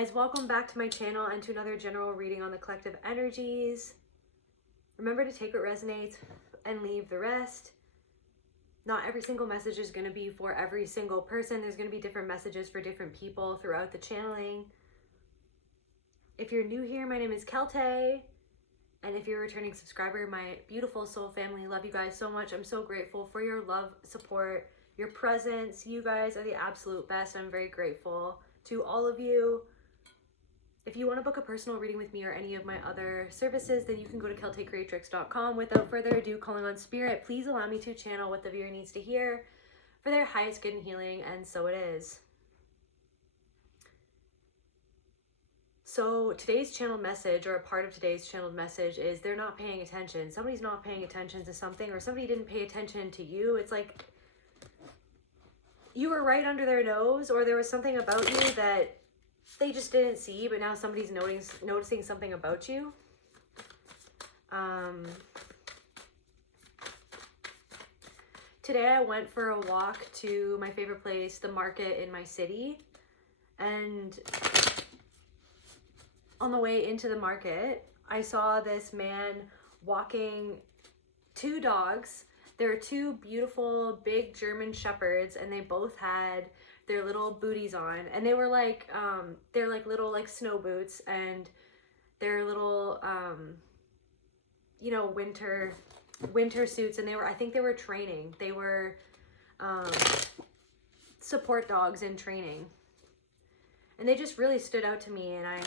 Guys, welcome back to my channel and to another general reading on the collective energies. Remember to take what resonates and leave the rest. Not every single message is going to be for every single person. There's going to be different messages for different people throughout the channeling. If you're new here, my name is Celtae. And if you're a returning subscriber, my beautiful soul family, love you guys so much. I'm so grateful for your love, support, your presence. You guys are the absolute best. I'm very grateful to all of you. If you want to book a personal reading with me or any of my other services, then you can go to celtaecreatrix.com. Without further ado, calling on spirit, please allow me to channel what the viewer needs to hear for their highest good and healing, and so it is. So today's channeled message, or a part of today's channeled message, is they're not paying attention. Somebody's not paying attention to something, or somebody didn't pay attention to you. It's like you were right under their nose, or there was something about you that they just didn't see, but now somebody's noticing something about you. Today I went for a walk to my favorite place, the market in my city, and on the way into the market, I saw this man walking two dogs. There were two beautiful big German shepherds, and they both had their little booties on, and they were like they're like little like snow boots, and they're little you know, winter suits, and I think they were training. They were support dogs in training, and they just really stood out to me. And I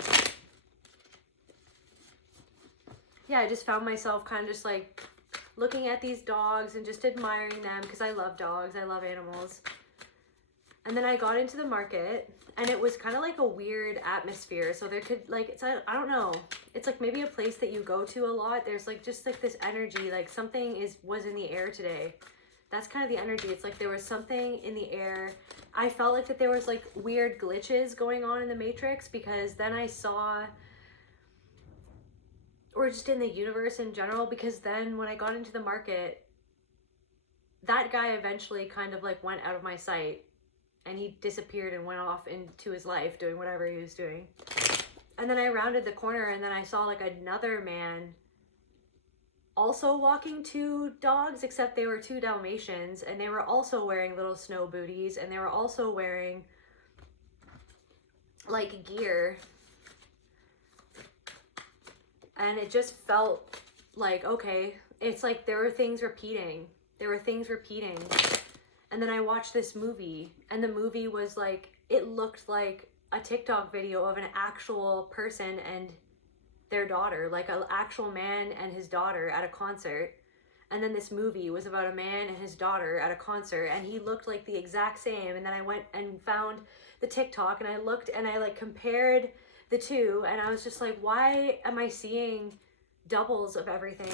just found myself kind of just like looking at these dogs and just admiring them, because I love dogs, I love animals. And then I got into the market, and it was kind of like a weird atmosphere. So there could like, it's, I don't know, it's like maybe a place that you go to a lot. There's like just like this energy, like something was in the air today. That's kind of the energy. It's like there was something in the air. I felt like that there was like weird glitches going on in the matrix, because then I saw, or just in the universe in general, because then when I got into the market, that guy eventually kind of like went out of my sight, and he disappeared and went off into his life doing whatever he was doing. And then I rounded the corner, and then I saw like another man also walking two dogs, except they were two Dalmatians, and they were also wearing little snow booties, and they were also wearing like gear. And it just felt like, okay, it's like there were things repeating. And then I watched this movie, and the movie was like, it looked like a TikTok video of an actual person and their daughter, like an actual man and his daughter at a concert. And then this movie was about a man and his daughter at a concert, and he looked like the exact same. And then I went and found the TikTok, and I looked and I like compared the two, and I was just like, why am I seeing doubles of everything?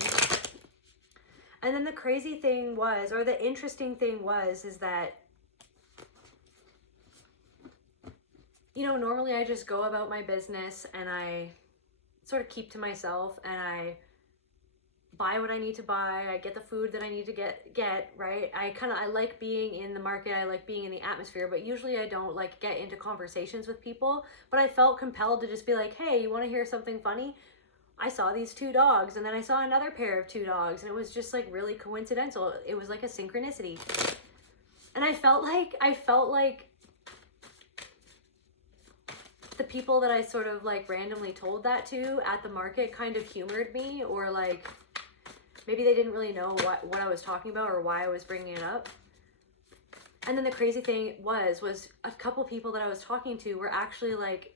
And then the crazy thing was, or the interesting thing was, is that, you know, normally I just go about my business and I sort of keep to myself, and I buy what I need to buy. I get the food that I need to get, right? I like being in the market. I like being in the atmosphere, but usually I don't like get into conversations with people. But I felt compelled to just be like, hey, you want to hear something funny? I saw these two dogs, and then I saw another pair of two dogs, and it was just like really coincidental. It was like a synchronicity. And I felt like the people that I sort of like randomly told that to at the market kind of humored me, or like maybe they didn't really know what I was talking about or why I was bringing it up. And then the crazy thing was a couple people that I was talking to were actually like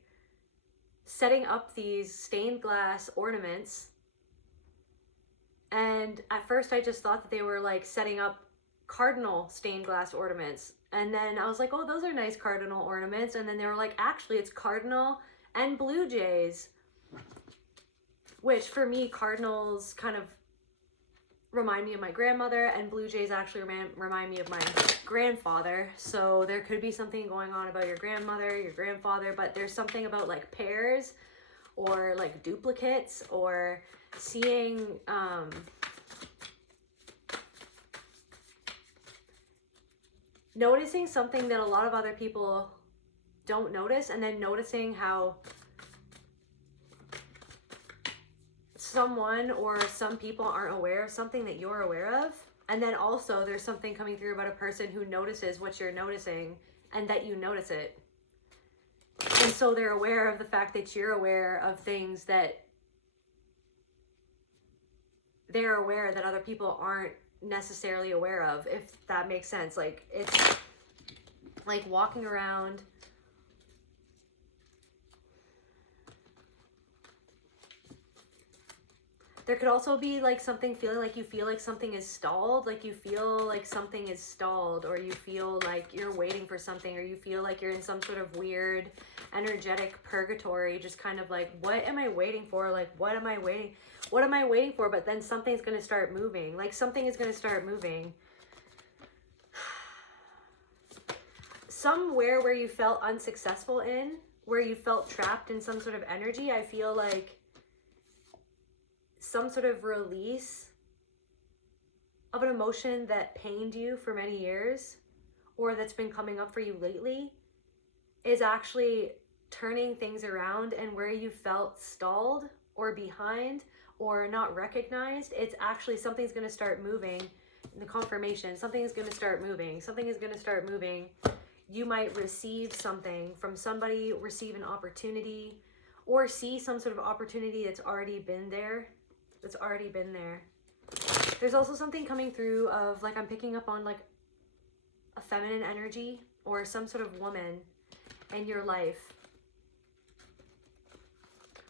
setting up these stained glass ornaments. And at first I just thought that they were like setting up cardinal stained glass ornaments. And then I was like, oh, those are nice cardinal ornaments. And then they were like, actually it's cardinal and blue jays. Which for me, cardinals kind of remind me of my grandmother, and blue jays actually remind me of my grandfather. So there could be something going on about your grandmother, your grandfather, but there's something about like pairs or like duplicates, or seeing noticing something that a lot of other people don't notice, and then noticing how someone or some people aren't aware of something that you're aware of. And then also there's something coming through about a person who notices what you're noticing and that you notice it. And so they're aware of the fact that you're aware of things that they're aware that other people aren't necessarily aware of, if that makes sense. Like, it's like walking around. There could also be like something, feeling like you feel like something is stalled, like you feel like something is stalled, or you feel like you're waiting for something, or you feel like you're in some sort of weird energetic purgatory, just kind of like, what am I waiting for? Like, what am I waiting for? But then something's going to start moving. Like, something is going to start moving. Somewhere where you felt unsuccessful in, where you felt trapped in some sort of energy, I feel like some sort of release of an emotion that pained you for many years, or that's been coming up for you lately, is actually turning things around. And where you felt stalled or behind or not recognized, it's actually, something's going to start moving. The confirmation, something is going to start moving. Something is going to start moving. You might receive something from somebody, receive an opportunity, or see some sort of opportunity that's already been there. There's also something coming through of, like, I'm picking up on like a feminine energy or some sort of woman in your life.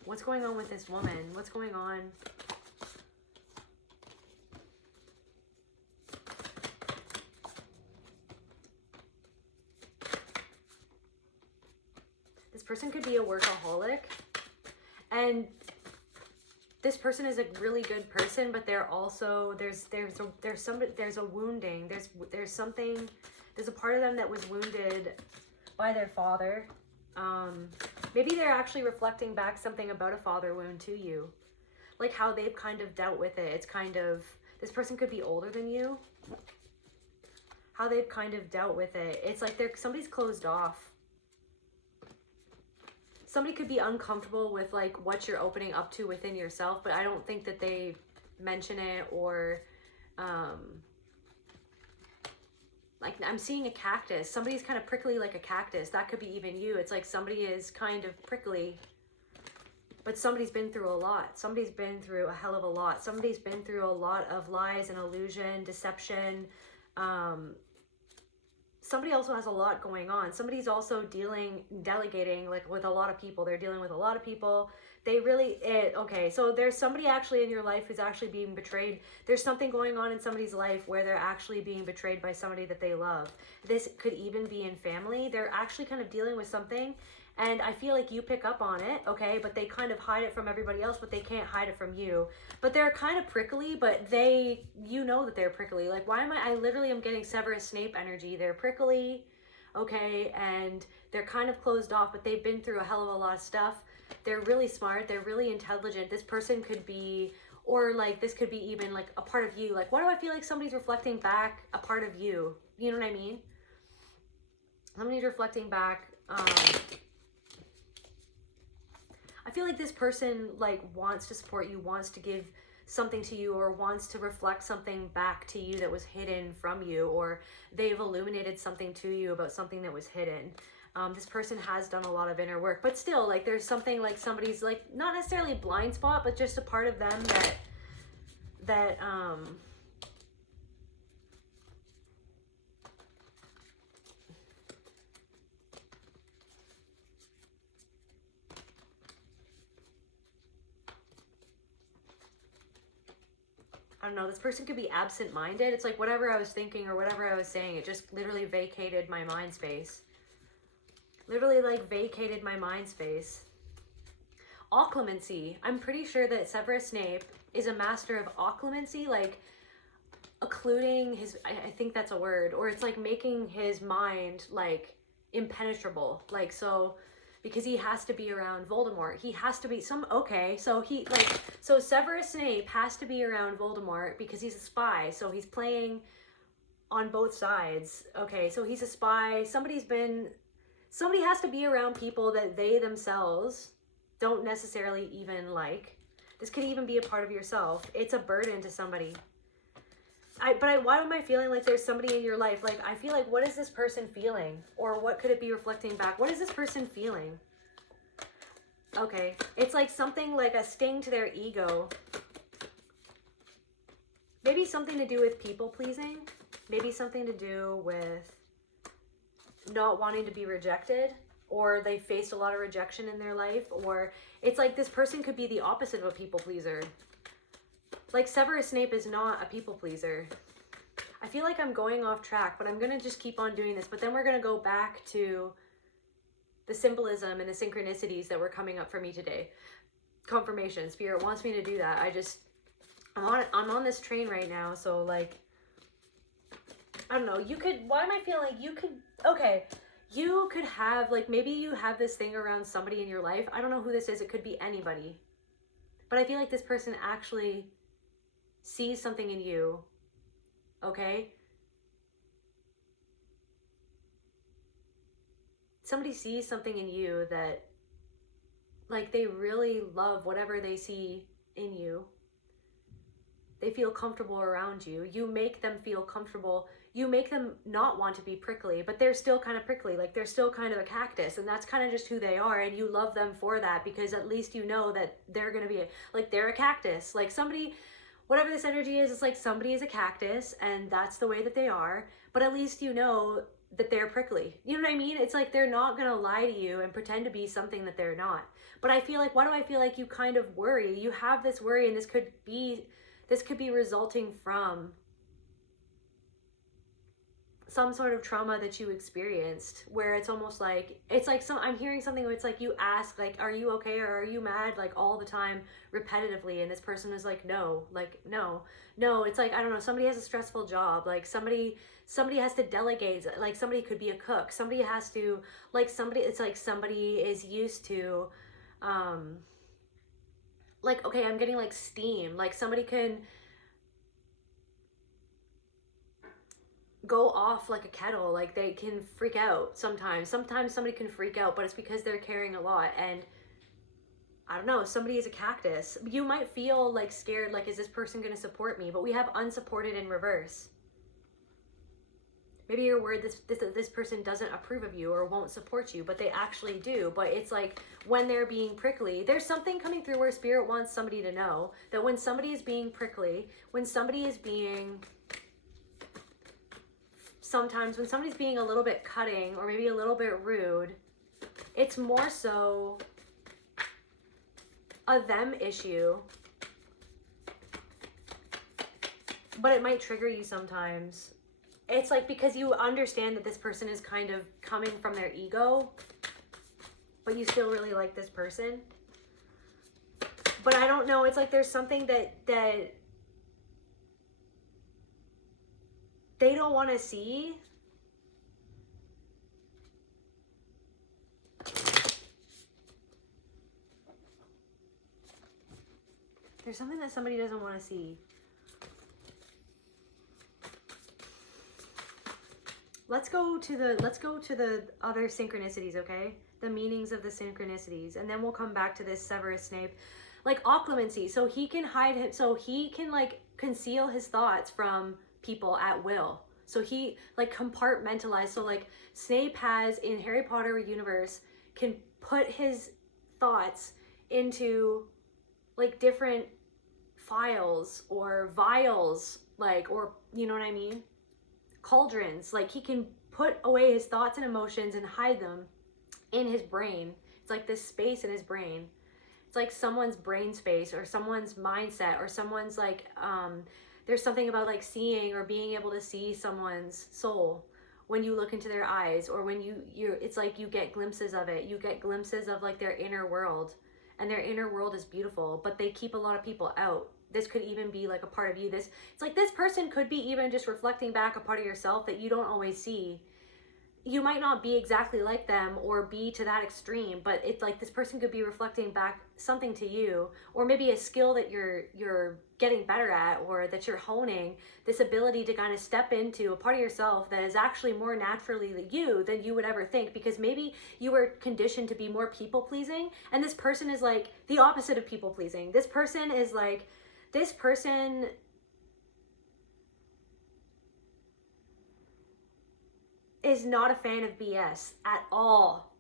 What's going on with this woman? What's going on? This person could be a workaholic, and this person is a really good person, but they're also, there's a wounding. There's a part of them that was wounded by their father. Maybe they're actually reflecting back something about a father wound to you, like how they've kind of dealt with it. It's kind of, this person could be older than you, how they've kind of dealt with it. It's like somebody's closed off. Somebody could be uncomfortable with like what you're opening up to within yourself, but I don't think that they mention it, or like, I'm seeing a cactus. Somebody's kind of prickly like a cactus. That could be even you. It's like somebody is kind of prickly, but somebody's been through a lot. Somebody's been through a hell of a lot. Somebody's been through a lot of lies and illusion, deception. Somebody also has a lot going on. Somebody's also delegating like with a lot of people. They're dealing with a lot of people. Okay, so there's somebody actually in your life who's actually being betrayed. There's something going on in somebody's life where they're actually being betrayed by somebody that they love. This could even be in family. They're actually kind of dealing with something, and I feel like you pick up on it, okay? But they kind of hide it from everybody else, but they can't hide it from you. But they're kind of prickly, but you know that they're prickly. Like, I literally am getting Severus Snape energy. They're prickly, okay? And they're kind of closed off, but they've been through a hell of a lot of stuff. They're really smart. They're really intelligent. This person could be, or like, this could be even like a part of you. Like, why do I feel like somebody's reflecting back a part of you? You know what I mean? Somebody's reflecting back, I feel like this person like wants to support you, wants to give something to you, or wants to reflect something back to you that was hidden from you, or they've illuminated something to you about something that was hidden. This person has done a lot of inner work, but still, like, there's something like somebody's like, not necessarily blind spot, but just a part of them that I don't know, this person could be absent-minded. It's like whatever I was thinking or whatever I was saying, it just literally vacated my mind space. Literally, like, vacated my mind space. Occlumency. I'm pretty sure that Severus Snape is a master of occlumency, like occluding his, I think that's a word, or it's like making his mind like impenetrable. Like, so, because he has to be around Voldemort. He has to be so Severus Snape has to be around Voldemort because he's a spy. So he's playing on both sides. Okay, so he's a spy. Somebody's been Somebody has to be around people that they themselves don't necessarily even like. This could even be a part of yourself. It's a burden to somebody. Why am I feeling like there's somebody in your life? Like, I feel like, what is this person feeling? Or what could it be reflecting back? What is this person feeling? Okay. It's like something like a sting to their ego. Maybe something to do with people pleasing. Maybe something to do with not wanting to be rejected. Or they faced a lot of rejection in their life. Or it's like this person could be the opposite of a people pleaser. Like, Severus Snape is not a people pleaser. I feel like I'm going off track, but I'm going to just keep on doing this. But then we're going to go back to the symbolism and the synchronicities that were coming up for me today. Confirmation. Spirit wants me to do that. I'm on this train right now. So, like, I don't know. Why am I feeling like you could, okay. You could have, like, maybe you have this thing around somebody in your life. I don't know who this is. It could be anybody. But I feel like this person actually sees something in you, okay? Somebody sees something in you that, like, they really love whatever they see in you. They feel comfortable around you. You make them feel comfortable. You make them not want to be prickly, but they're still kind of prickly. Like, they're still kind of a cactus, and that's kind of just who they are, and you love them for that, because at least you know that they're going to be, like, they're a cactus. Like, somebody, whatever this energy is, it's like somebody is a cactus, and that's the way that they are, but at least you know that they're prickly. You know what I mean? It's like they're not going to lie to you and pretend to be something that they're not. But I feel like, why do I feel like you kind of worry? You have this worry, and this could be resulting from some sort of trauma that you experienced, where it's almost like, I'm hearing something where it's like you ask, like, are you okay, or are you mad, like, all the time, repetitively, and this person is like, no, it's like, I don't know, somebody has a stressful job, like, somebody has to delegate, like, somebody could be a cook, somebody has to, like, it's like somebody is used to, like, okay, I'm getting, like, steam, like, somebody can go off like a kettle, like, they can freak out sometimes somebody can freak out, but it's because they're carrying a lot. And I don't know, somebody is a cactus. You might feel like scared, like, is this person going to support me? But we have unsupported in reverse. Maybe you're worried this person doesn't approve of you or won't support you, but they actually do. But it's like, when they're being prickly, there's something coming through where Spirit wants somebody to know that when somebody is being prickly, when somebody is being, sometimes when somebody's being a little bit cutting or maybe a little bit rude, it's more so a them issue, but it might trigger you sometimes. It's like, because you understand that this person is kind of coming from their ego, but you still really like this person. But I don't know, it's like there's something that they don't want to see. There's something that somebody doesn't want to see. Let's go to the other synchronicities, okay? The meanings of the synchronicities, and then we'll come back to this Severus Snape. Like, occlumency, so he can hide him, so he can, like, conceal his thoughts from people at will. So he, like, compartmentalized. So, like, Snape has, in Harry Potter universe, can put his thoughts into, like, different files or vials, like, or, you know what I mean? Cauldrons. Like, he can put away his thoughts and emotions and hide them in his brain. It's like this space in his brain. It's like someone's brain space or someone's mindset or someone's, like, there's something about, like, seeing or being able to see someone's soul when you look into their eyes, or when it's like you get glimpses of it. You get glimpses of, like, their inner world, and their inner world is beautiful, but they keep a lot of people out. This could even be, like, a part of you. It's like this person could be even just reflecting back a part of yourself that you don't always see. you might not be exactly like them or be to that extreme, but it's like this person could be reflecting back something to you, or maybe a skill that you're getting better at, or that you're honing, this ability to kind of step into a part of yourself that is actually more naturally you than you would ever think, because maybe you were conditioned to be more people pleasing, and this person is like the opposite of people pleasing. This person is not a fan of BS at all.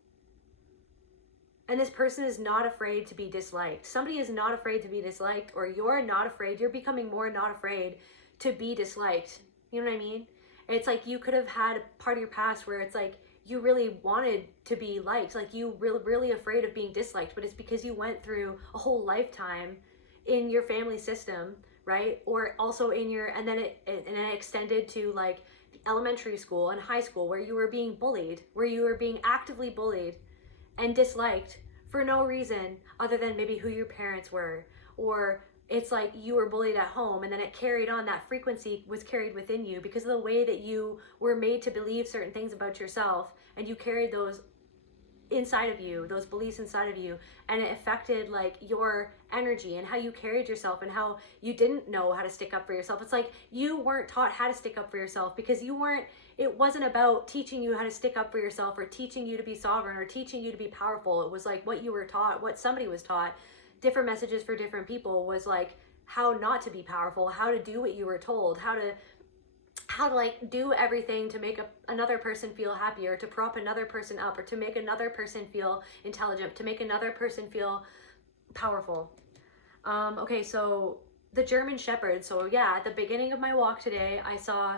And this person is not afraid to be disliked. Somebody is not afraid to be disliked, or you're not afraid. You're becoming more not afraid to be disliked. You know what I mean? It's like you could have had a part of your past where it's like you really wanted to be liked. Like you really afraid of being disliked, but it's because you went through a whole lifetime in your family system, right? Or also in your, and then it extended to like elementary school and high school, where you were being bullied, where you were being actively bullied and disliked for no reason other than maybe who your parents were, or it's like you were bullied at home, and then it carried on, that frequency was carried within you because of the way that you were made to believe certain things about yourself, and you carried those inside of you, those beliefs inside of you, and it affected like your energy and how you carried yourself and how you didn't know how to stick up for yourself. It's like you weren't taught how to stick up for yourself because it wasn't about teaching you how to stick up for yourself or teaching you to be sovereign or teaching you to be powerful. It was like what you were taught, what somebody was taught, different messages for different people, was like how not to be powerful, how to do what you were told, how to like do everything to make another person feel happier, to prop another person up, or to make another person feel intelligent, to make another person feel powerful. Okay, so the German Shepherd. So yeah, at the beginning of my walk today, I saw,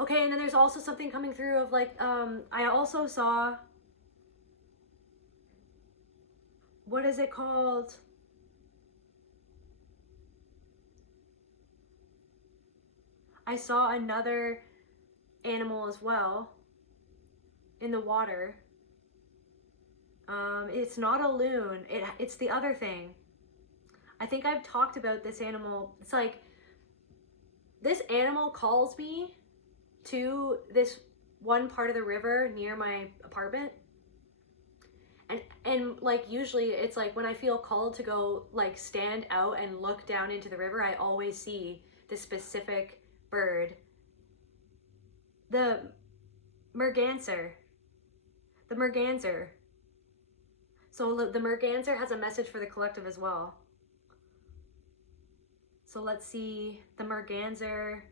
okay, and then there's also something coming through of like, I also saw, what is it called? I saw another animal as well in the water. It's not a loon. It's the other thing. I think I've talked about this animal. It's like this animal calls me to this one part of the river near my apartment. And like usually it's like when I feel called to go like stand out and look down into the river, I always see this specific bird, the merganser. So the merganser has a message for the collective as well. So let's see, the merganser: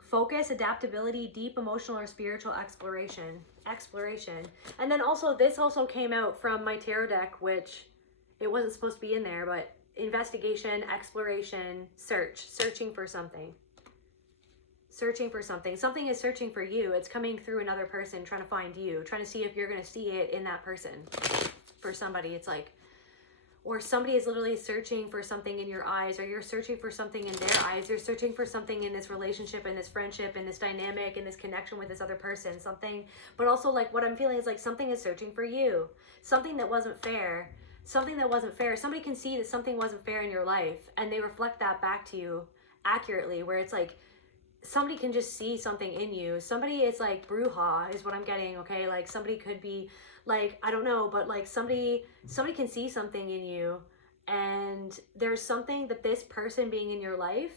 focus, adaptability, deep emotional or spiritual exploration. And then also this also came out from my tarot deck, which it wasn't supposed to be in there, but investigation, exploration, searching for something. Something is searching for you. It's coming through another person, trying to find you, trying to see if you're going to see it in that person. For somebody, it's like, or somebody is literally searching for something in your eyes, or you're searching for something in their eyes. You're searching for something in this relationship, in this friendship, in this dynamic, in this connection with this other person, something. But also like what I'm feeling is like something is searching for you. Something that wasn't fair. Somebody can see that something wasn't fair in your life, and they reflect that back to you accurately, where it's like, somebody can just see something in you. Somebody is like bruja is what I'm getting, okay? Like somebody could be like, I don't know, but like somebody can see something in you, and there's something that this person being in your life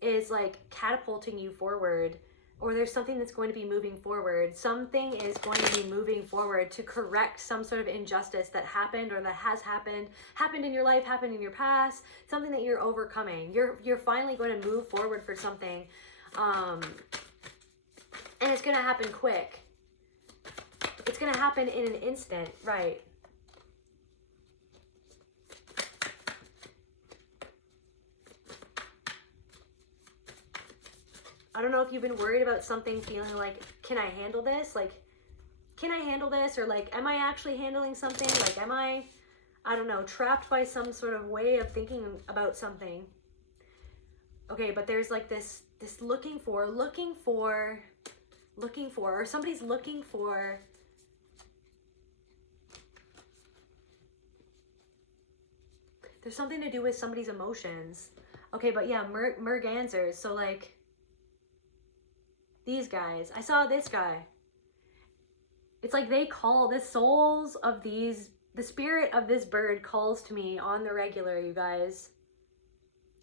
is like catapulting you forward, or there's something that's going to be moving forward. Something is going to be moving forward to correct some sort of injustice that happened, or that has happened in your life, happened in your past, something that you're overcoming. You're finally going to move forward for something. And it's going to happen quick. It's going to happen in an instant, right? I don't know if you've been worried about something, feeling like, can I handle this? Like, can I handle this? Or like, am I actually handling something? Like, am I don't know, trapped by some sort of way of thinking about something? Okay, but there's like this looking for, or somebody's looking for, there's something to do with somebody's emotions. Okay, but yeah, mergansers. So like these guys, I saw this guy, It's like they call, the souls of these, the spirit of this bird calls to me on the regular, you guys.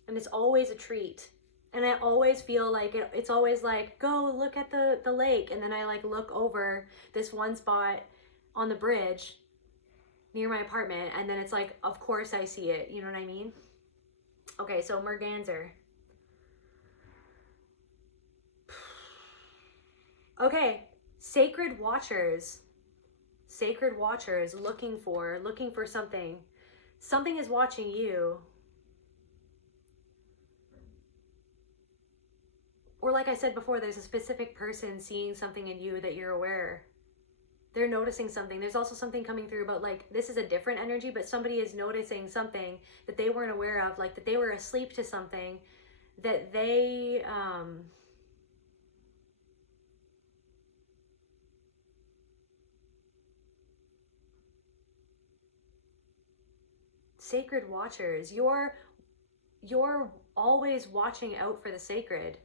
And it's always a treat. And I always feel like it's always like, go look at the lake. And then I like look over this one spot on the bridge near my apartment. And then it's like, of course I see it. You know what I mean? Okay, so merganser. Okay, sacred watchers. Sacred watchers looking for something. Something is watching you. Or like I said before, there's a specific person seeing something in you that you're aware. They're noticing something. There's also something coming through about like, this is a different energy, but somebody is noticing something that they weren't aware of, like that they were asleep to something, that they, sacred watchers, you're always watching out for the sacred.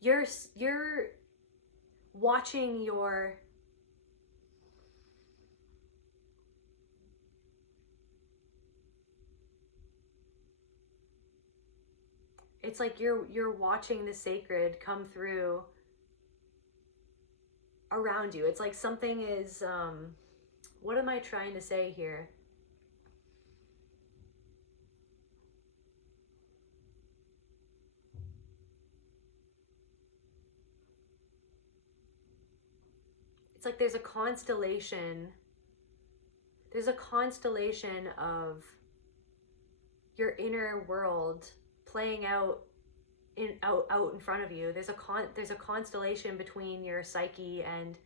You're watching your, it's like you're watching the sacred come through around you. It's like something is, what am I trying to say here? It's like there's a constellation of your inner world playing out in front of you. There's a constellation between your psyche and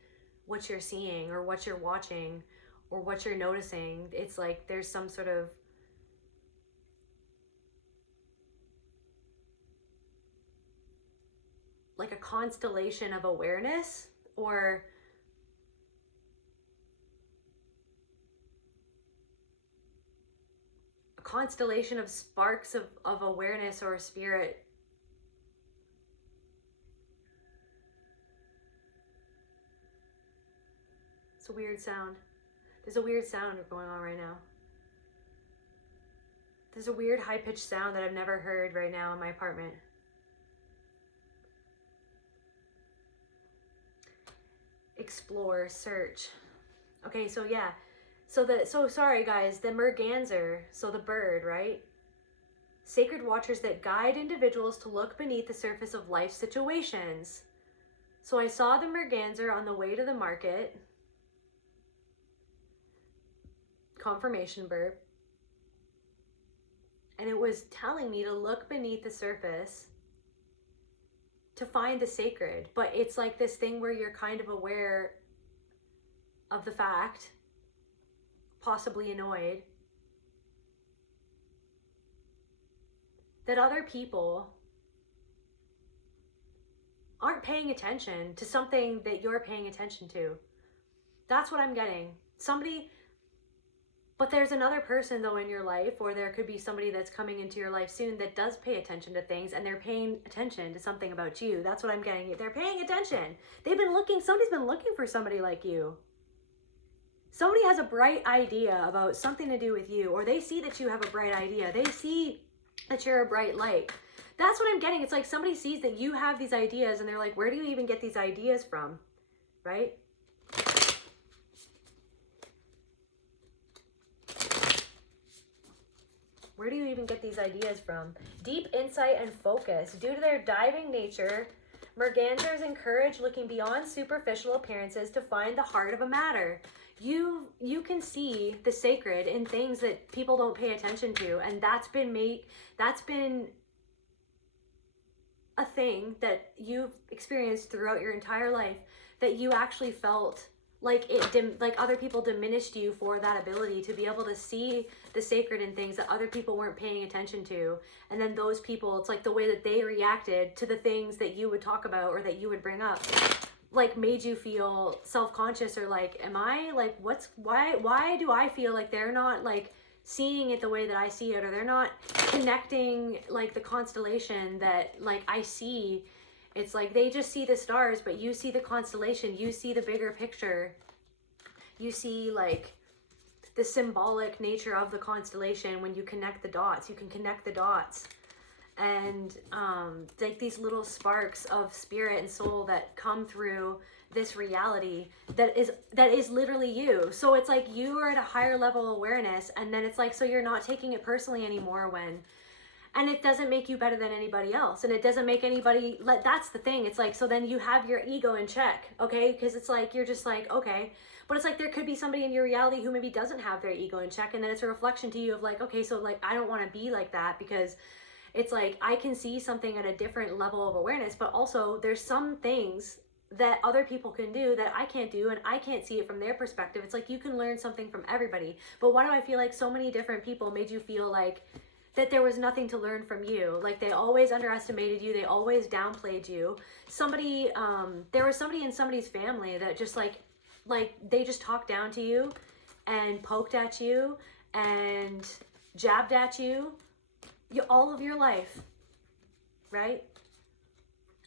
what you're seeing or what you're watching or what you're noticing. It's like there's some sort of like a constellation of awareness, or a constellation of sparks of awareness or spirit. It's a weird sound. There's a weird sound going on right now. There's a weird high-pitched sound that I've never heard right now in my apartment. Explore, search. Okay, so yeah. So sorry guys, the merganser, so the bird, right? Sacred watchers that guide individuals to look beneath the surface of life situations. So I saw the merganser on the way to the market. Confirmation bird. And it was telling me to look beneath the surface to find the sacred. But it's like this thing where you're kind of aware of the fact, possibly annoyed, that other people aren't paying attention to something that you're paying attention to. That's what I'm getting. But there's another person though in your life, or there could be somebody that's coming into your life soon that does pay attention to things, and they're paying attention to something about you. That's what I'm getting. They're paying attention. Somebody's been looking for somebody like you. Somebody has a bright idea about something to do with you, or they see that you have a bright idea. They see that you're a bright light. That's what I'm getting. It's like somebody sees that you have these ideas and they're like, where do you even get these ideas from? Right? Where do you even get these ideas from? Deep insight and focus. Due to their diving nature, mergansers encourage looking beyond superficial appearances to find the heart of a matter. You can see the sacred in things that people don't pay attention to, and that's been a thing that you've experienced throughout your entire life, that you actually felt like like other people diminished you for that ability to be able to see the sacred in things that other people weren't paying attention to. And then those people, it's like the way that they reacted to the things that you would talk about or that you would bring up, like made you feel self-conscious, or like, am I like, why do I feel like they're not like seeing it the way that I see it, or they're not connecting like the constellation that like I see. It's like they just see the stars, but you see the constellation, you see the bigger picture. you see like the symbolic nature of the constellation. When you connect the dots, you can connect the dots, and like these little sparks of spirit and soul that come through this reality that is literally you. So it's like you are at a higher level of awareness, and then it's like, so you're not taking it personally anymore when, and it doesn't make you better than anybody else, and it doesn't make anybody, like, that's the thing. It's like, so then you have your ego in check, okay? Because it's like, you're just like, okay, but it's like there could be somebody in your reality who maybe doesn't have their ego in check, and then it's a reflection to you of like, okay, so like I don't want to be like that, because it's like I can see something at a different level of awareness, but also there's some things that other people can do that I can't do, and I can't see it from their perspective. It's like you can learn something from everybody. But why do I feel like so many different people made you feel like that there was nothing to learn from you? Like they always underestimated you, they always downplayed you. Somebody, there was somebody in somebody's family that just like they just talked down to you and poked at you and jabbed at you all of your life, right?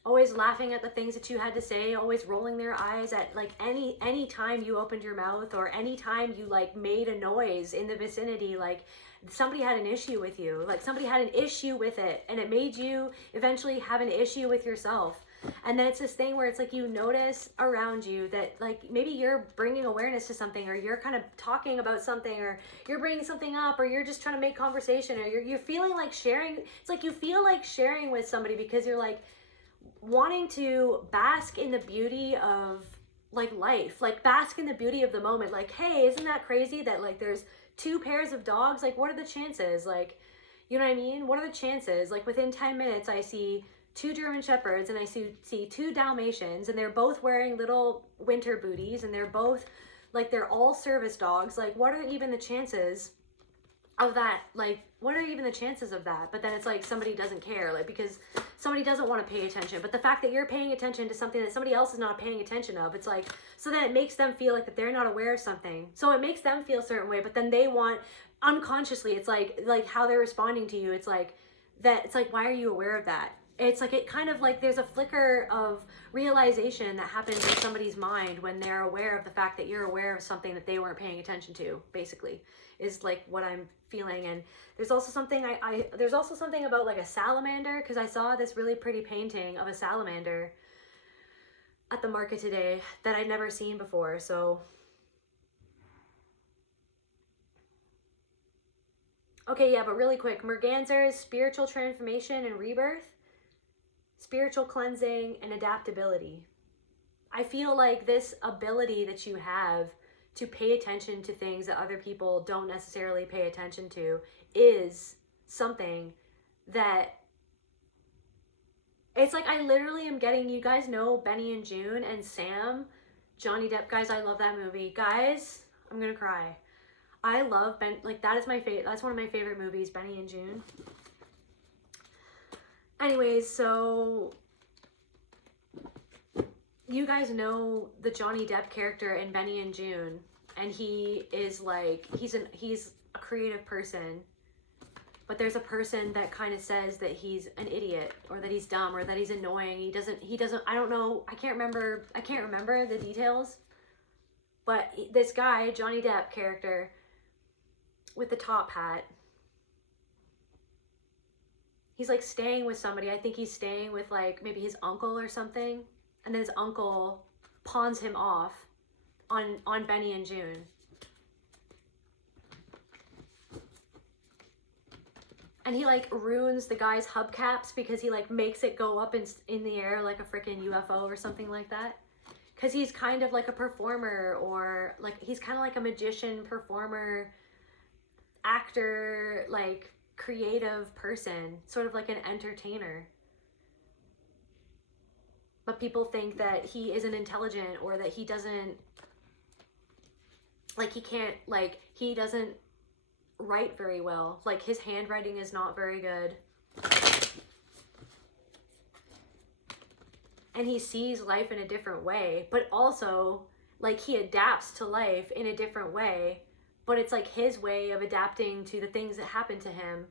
Always laughing at the things that you had to say, always rolling their eyes at like any time you opened your mouth, or any time you like made a noise in the vicinity, like somebody had an issue with you, like somebody had an issue with it, and it made you eventually have an issue with yourself. And then it's this thing where it's like you notice around you that like maybe you're bringing awareness to something, or you're kind of talking about something, or you're bringing something up, or you're just trying to make conversation, or you're feeling like sharing. It's like you feel like sharing with somebody because you're like wanting to bask in the beauty of like life, like bask in the beauty of the moment. Like, hey, isn't that crazy that like there's 2 pairs of dogs? Like, what are the chances? Like, you know what I mean? What are the chances? Like within 10 minutes, I see 2 German Shepherds and I see 2 Dalmatians, and they're both wearing little winter booties, and they're both like, they're all service dogs. Like, what are even the chances of that? Like, what are even the chances of that? But then it's like somebody doesn't care, like because somebody doesn't want to pay attention. But the fact that you're paying attention to something that somebody else is not paying attention of, it's like, so then it makes them feel like that they're not aware of something. So it makes them feel a certain way, but then they want, unconsciously, it's like how they're responding to you. It's like that, it's like, why are you aware of that? It's like, it kind of like there's a flicker of realization that happens in somebody's mind when they're aware of the fact that you're aware of something that they weren't paying attention to, basically, is like what I'm feeling. And there's also something there's also something about like a salamander, because I saw this really pretty painting of a salamander at the market today that I'd never seen before. So okay, yeah, but really quick, Merganser is spiritual transformation and rebirth, spiritual cleansing, and adaptability. I feel like this ability that you have to pay attention to things that other people don't necessarily pay attention to is something that, it's like I literally am getting, you guys know Benny and June and Sam, Johnny Depp, guys, I love that movie. Guys, I'm gonna cry. I love like that is my favorite, that's one of my favorite movies, Benny and June. Anyways, so you guys know the Johnny Depp character in Benny and June, and he is like, he's a creative person, but there's a person that kind of says that he's an idiot, or that he's dumb, or that he's annoying. He doesn't, I don't know, I can't remember the details, but this guy, Johnny Depp character with the top hat, he's like staying with somebody. I think he's staying with like maybe his uncle or something. And then his uncle pawns him off on Benny and June. And he like ruins the guy's hubcaps because he like makes it go up in the air like a freaking UFO or something like that. Because he's kind of like a performer, or like he's kind of like a magician, performer, actor, like creative person, sort of like an entertainer. But people think that he isn't intelligent, or that he doesn't, like he can't, like he doesn't write very well. Like his handwriting is not very good. And he sees life in a different way, but also like he adapts to life in a different way, but it's like his way of adapting to the things that happen to him.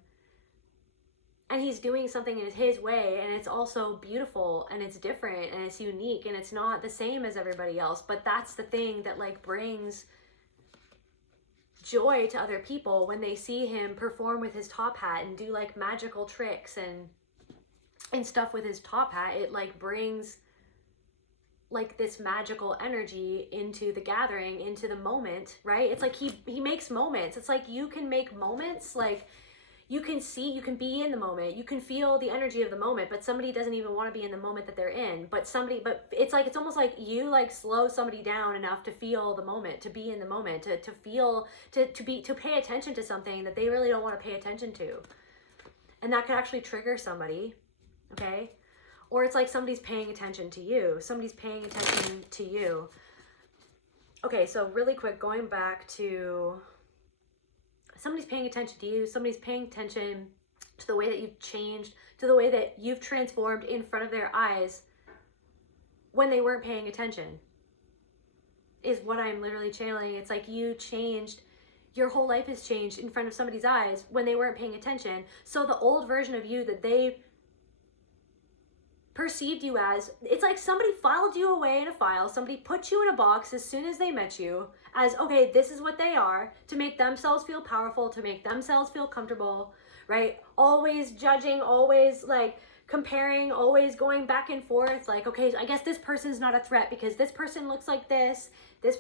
And he's doing something in his way, and it's also beautiful, and it's different, and it's unique, and it's not the same as everybody else. But that's the thing that like brings joy to other people when they see him perform with his top hat and do like magical tricks and stuff with his top hat. It like brings like this magical energy into the gathering, into the moment, right? It's like he makes moments. It's like you can make moments, like you can be in the moment, you can feel the energy of the moment, but somebody doesn't even want to be in the moment that they're in. But it's almost like you like slow somebody down enough to feel the moment, to be in the moment, to feel, to pay attention to something that they really don't want to pay attention to. And that could actually trigger somebody, okay? Or it's like somebody's paying attention to you. Somebody's paying attention to you. Okay, so really quick, going back to somebody's paying attention to you. Somebody's paying attention to the way that you've changed, to the way that you've transformed in front of their eyes when they weren't paying attention, is what I'm literally channeling. It's like you changed, your whole life has changed in front of somebody's eyes when they weren't paying attention. So the old version of you that they perceived you as, it's like somebody filed you away in a file, somebody put you in a box as soon as they met you as, okay, this is what they are, to make themselves feel powerful, to make themselves feel comfortable, right? Always judging, always like comparing, always going back and forth, like, okay, I guess this person's not a threat because this person looks like this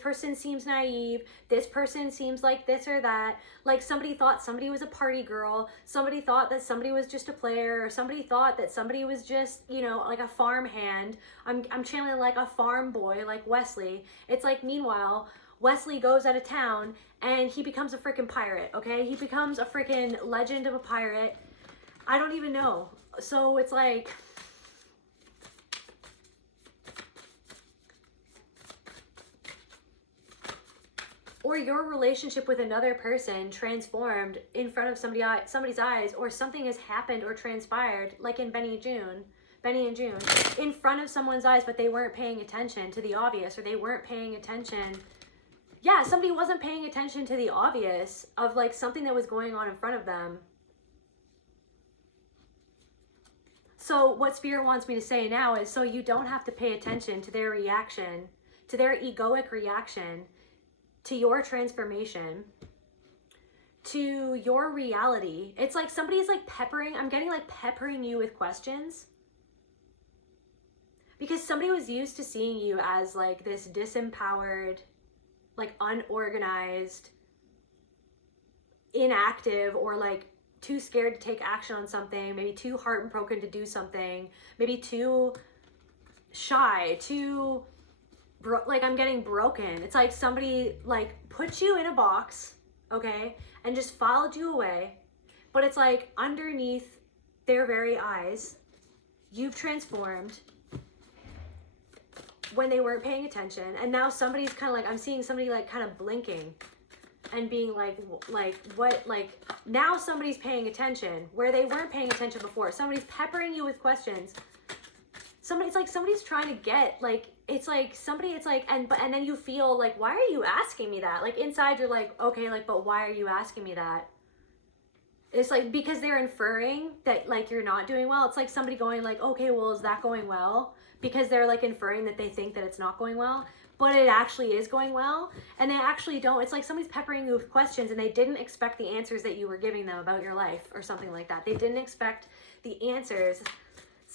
person seems naive, this person seems like this or that. Like somebody thought somebody was a party girl, somebody thought that somebody was just a player, or somebody thought that somebody was just, you know, like a farm hand. I'm channeling like a farm boy, like Wesley. It's like, meanwhile, Wesley goes out of town and he becomes a freaking pirate, okay? He becomes a freaking legend of a pirate. I don't even know. So it's like, or your relationship with another person transformed in front of somebody's eyes, or something has happened or transpired, like in Benny and June, in front of someone's eyes, but they weren't paying attention to the obvious, or they weren't paying attention. Yeah, somebody wasn't paying attention to the obvious of like something that was going on in front of them. So what Spirit wants me to say now is, so you don't have to pay attention to their reaction, to their egoic reaction, to your transformation, to your reality. It's like somebody's like I'm getting like peppering you with questions. Because somebody was used to seeing you as like this disempowered, like unorganized, inactive, or like too scared to take action on something, maybe too heartbroken to do something, maybe too shy, too like I'm getting broken. It's like somebody like put you in a box, okay, and just filed you away. But it's like underneath their very eyes, you've transformed when they weren't paying attention. And now somebody's kind of like, I'm seeing somebody like kind of blinking and being like what, like now somebody's paying attention where they weren't paying attention before. Somebody's peppering you with questions. It's like somebody's trying to get, like, it's like somebody, it's like, and then you feel like, why are you asking me that? Like inside you're like, okay, like, but why are you asking me that? It's like, because they're inferring that like you're not doing well. It's like somebody going like, okay, well, is that going well? Because they're like inferring that they think that it's not going well, but it actually is going well. And they actually don't. It's like somebody's peppering you with questions and they didn't expect the answers that you were giving them about your life or something like that. They didn't expect the answers.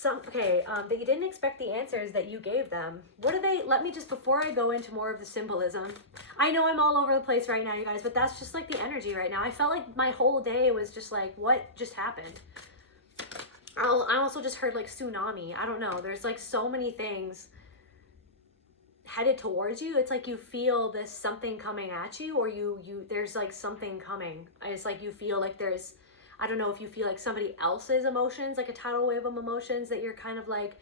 That you didn't expect the answers that you gave them. What do they, let me just, before I go into more of the symbolism, I know I'm all over the place right now, you guys, but that's just like the energy right now. I felt like my whole day was just like, what just happened? I also just heard like tsunami. I don't know. There's like so many things headed towards you. It's like you feel this something coming at you, or there's like something coming. It's like you feel like there's, I don't know if you feel like somebody else's emotions, like a tidal wave of emotions that you're kind of like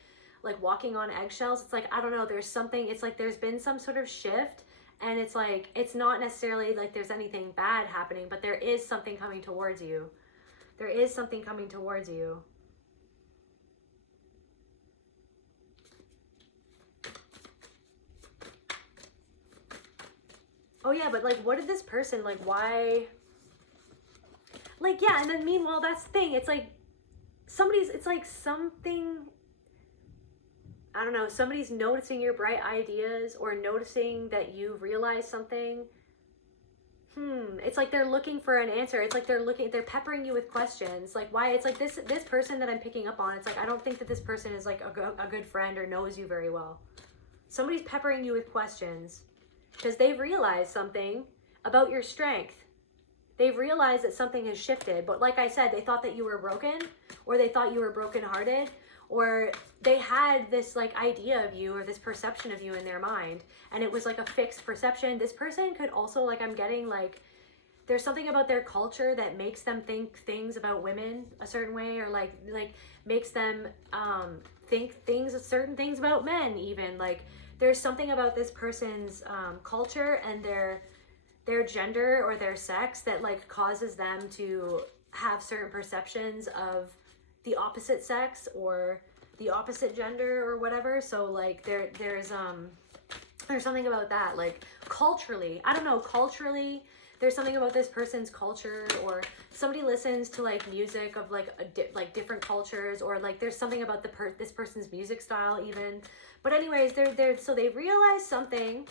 walking on eggshells. It's like, I don't know, there's something, it's like there's been some sort of shift, and it's like, it's not necessarily like there's anything bad happening, but there is something coming towards you. There is something coming towards you. Oh yeah, but like, what did this person, like, why... Like, yeah, and then meanwhile, that's the thing. It's like it's like something, I don't know, somebody's noticing your bright ideas, or noticing that you realize something. It's like they're looking for an answer. It's like they're peppering you with questions. Like, why? It's like this person that I'm picking up on, it's like, I don't think that this person is like a good friend or knows you very well. Somebody's peppering you with questions because they've realized something about your strength. They've realized that something has shifted. But like I said, they thought that you were broken, or they thought you were brokenhearted, or they had this like idea of you or this perception of you in their mind, and it was like a fixed perception. This person could also, like, I'm getting like, there's something about their culture that makes them think things about women a certain way, or like makes them think certain things about men even. Like, there's something about this person's culture and their gender or their sex that like causes them to have certain perceptions of the opposite sex or the opposite gender or whatever. So like there's something about that, like culturally, I don't know, culturally there's something about this person's culture, or somebody listens to like music of like different cultures, or like there's something about this person's music style even. But anyways, so they've realized something.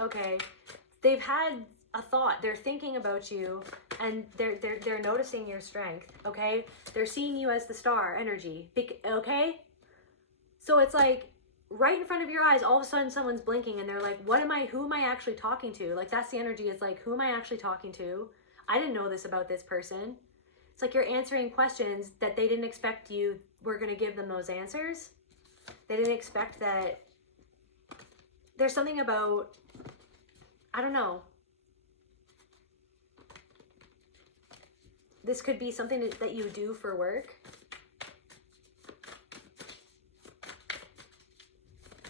Okay, they've had a thought, they're thinking about you, and they're noticing your strength. Okay, they're seeing you as the star energy. Okay, so it's like right in front of your eyes, all of a sudden someone's blinking and they're like, who am I actually talking to? Like, that's the energy. It's like, who am I actually talking to? I didn't know this about this person. It's like you're answering questions that they didn't expect you were going to give them those answers. They didn't expect that. There's something about, I don't know. This could be something that you do for work.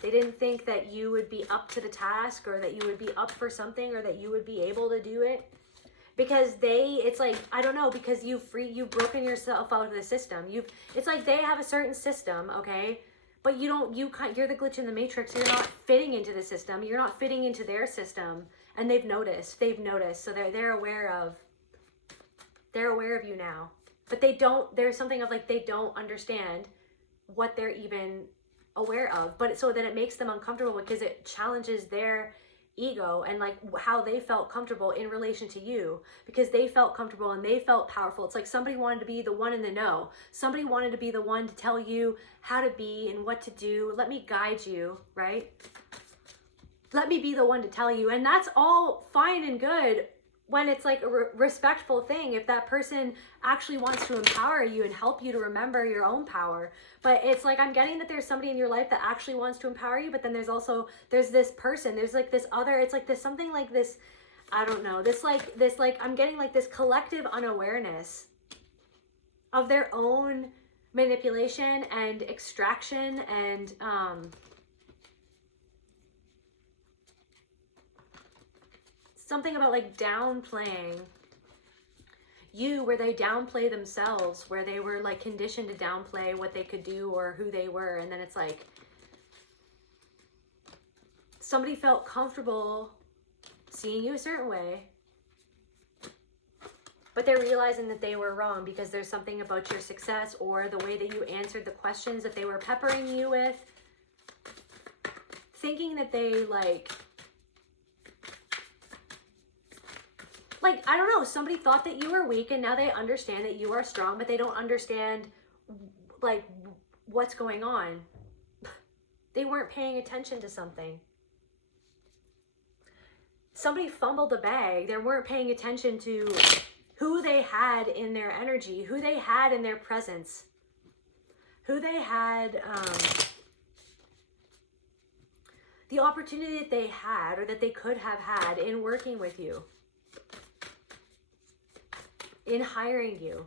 They didn't think that you would be up to the task, or that you would be up for something, or that you would be able to do it. Because it's like, I don't know, because you've broken yourself out of the system. It's like they have a certain system, okay? But you're the glitch in the matrix. You're not fitting into the system. You're not fitting into their system. And they've noticed. So they're aware of you now. But there's something of like, they don't understand what they're even aware of, but so that it makes them uncomfortable, because it challenges their ego and like how they felt comfortable in relation to you, because they felt comfortable and they felt powerful. It's like somebody wanted to be the one in the know. Somebody wanted to be the one to tell you how to be and what to do. Let me guide you, right? Let me be the one to tell you. And that's all fine and good when it's like a respectful thing, if that person actually wants to empower you and help you to remember your own power. But it's like, I'm getting that there's somebody in your life that actually wants to empower you, but then there's this person, there's like this other, it's like this something like this, I don't know, I'm getting like this collective unawareness of their own manipulation and extraction and something about like downplaying you, where they downplay themselves, where they were like conditioned to downplay what they could do or who they were. And then it's like somebody felt comfortable seeing you a certain way, but they're realizing that they were wrong, because there's something about your success or the way that you answered the questions that they were peppering you with, thinking that they like, I don't know, somebody thought that you were weak, and now they understand that you are strong, but they don't understand like what's going on. They weren't paying attention to something. Somebody fumbled the bag. They weren't paying attention to who they had in their energy, who they had in their presence, who they had, the opportunity that they had or that they could have had in working with you, in hiring you.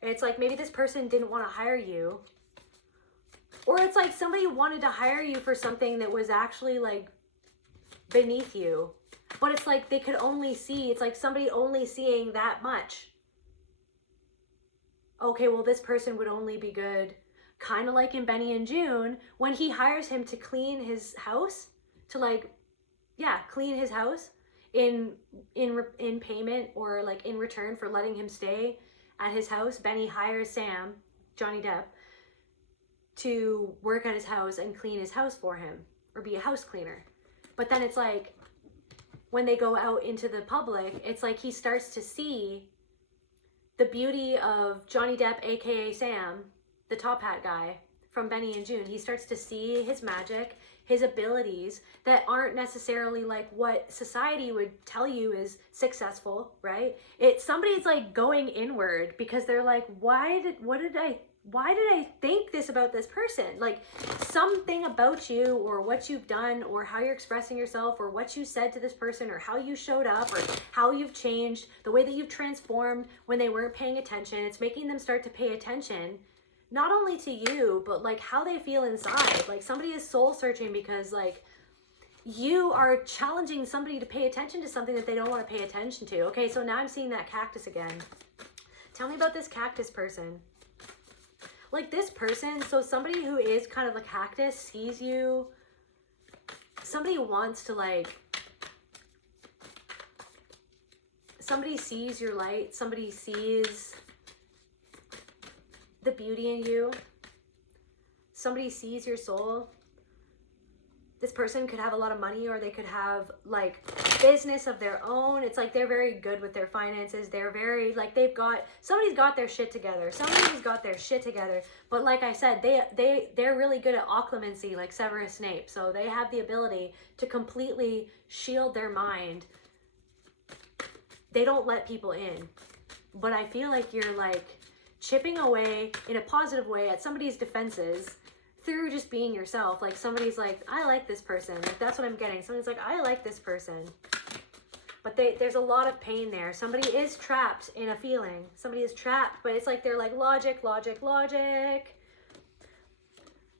It's like maybe this person didn't want to hire you, or it's like somebody wanted to hire you for something that was actually like beneath you, but it's like they could only see, it's like somebody only seeing that much. Okay, well, this person would only be good, kind of like in Benny and June, when he hires him to clean his house, to like, yeah, clean his house in payment or like in return for letting him stay at his house. Benny hires Sam, Johnny Depp, to work at his house and clean his house for him, or be a house cleaner. But then it's like, when they go out into the public, it's like he starts to see the beauty of Johnny Depp, aka Sam, the top hat guy from Benny and June. He starts to see his magic, his abilities that aren't necessarily like what society would tell you is successful, right? It's somebody's like going inward because they're like, why did I think this about this person? Like something about you or what you've done or how you're expressing yourself or what you said to this person or how you showed up or how you've changed, the way that you've transformed when they weren't paying attention. It's making them start to pay attention, not only to you, but like how they feel inside. Like somebody is soul searching because like you are challenging somebody to pay attention to something that they don't want to pay attention to. Okay, so now I'm seeing that cactus again. Tell me about this cactus person. Like this person, so somebody who is kind of like cactus sees you. Somebody wants to like, somebody sees your light. Somebody sees the beauty in you. Somebody sees your soul. This person could have a lot of money or they could have like business of their own. It's like they're very good with their finances. They're very like somebody's got their shit together. Somebody's got their shit together. But like I said, they're really good at occlumency, like Severus Snape. So they have the ability to completely shield their mind. They don't let people in. But I feel like you're like chipping away in a positive way at somebody's defenses through just being yourself. Like somebody's like, I like this person. Like that's what I'm getting. Somebody's like, I like this person. But there's a lot of pain there. Somebody is trapped in a feeling. Somebody is trapped, but it's like they're like logic.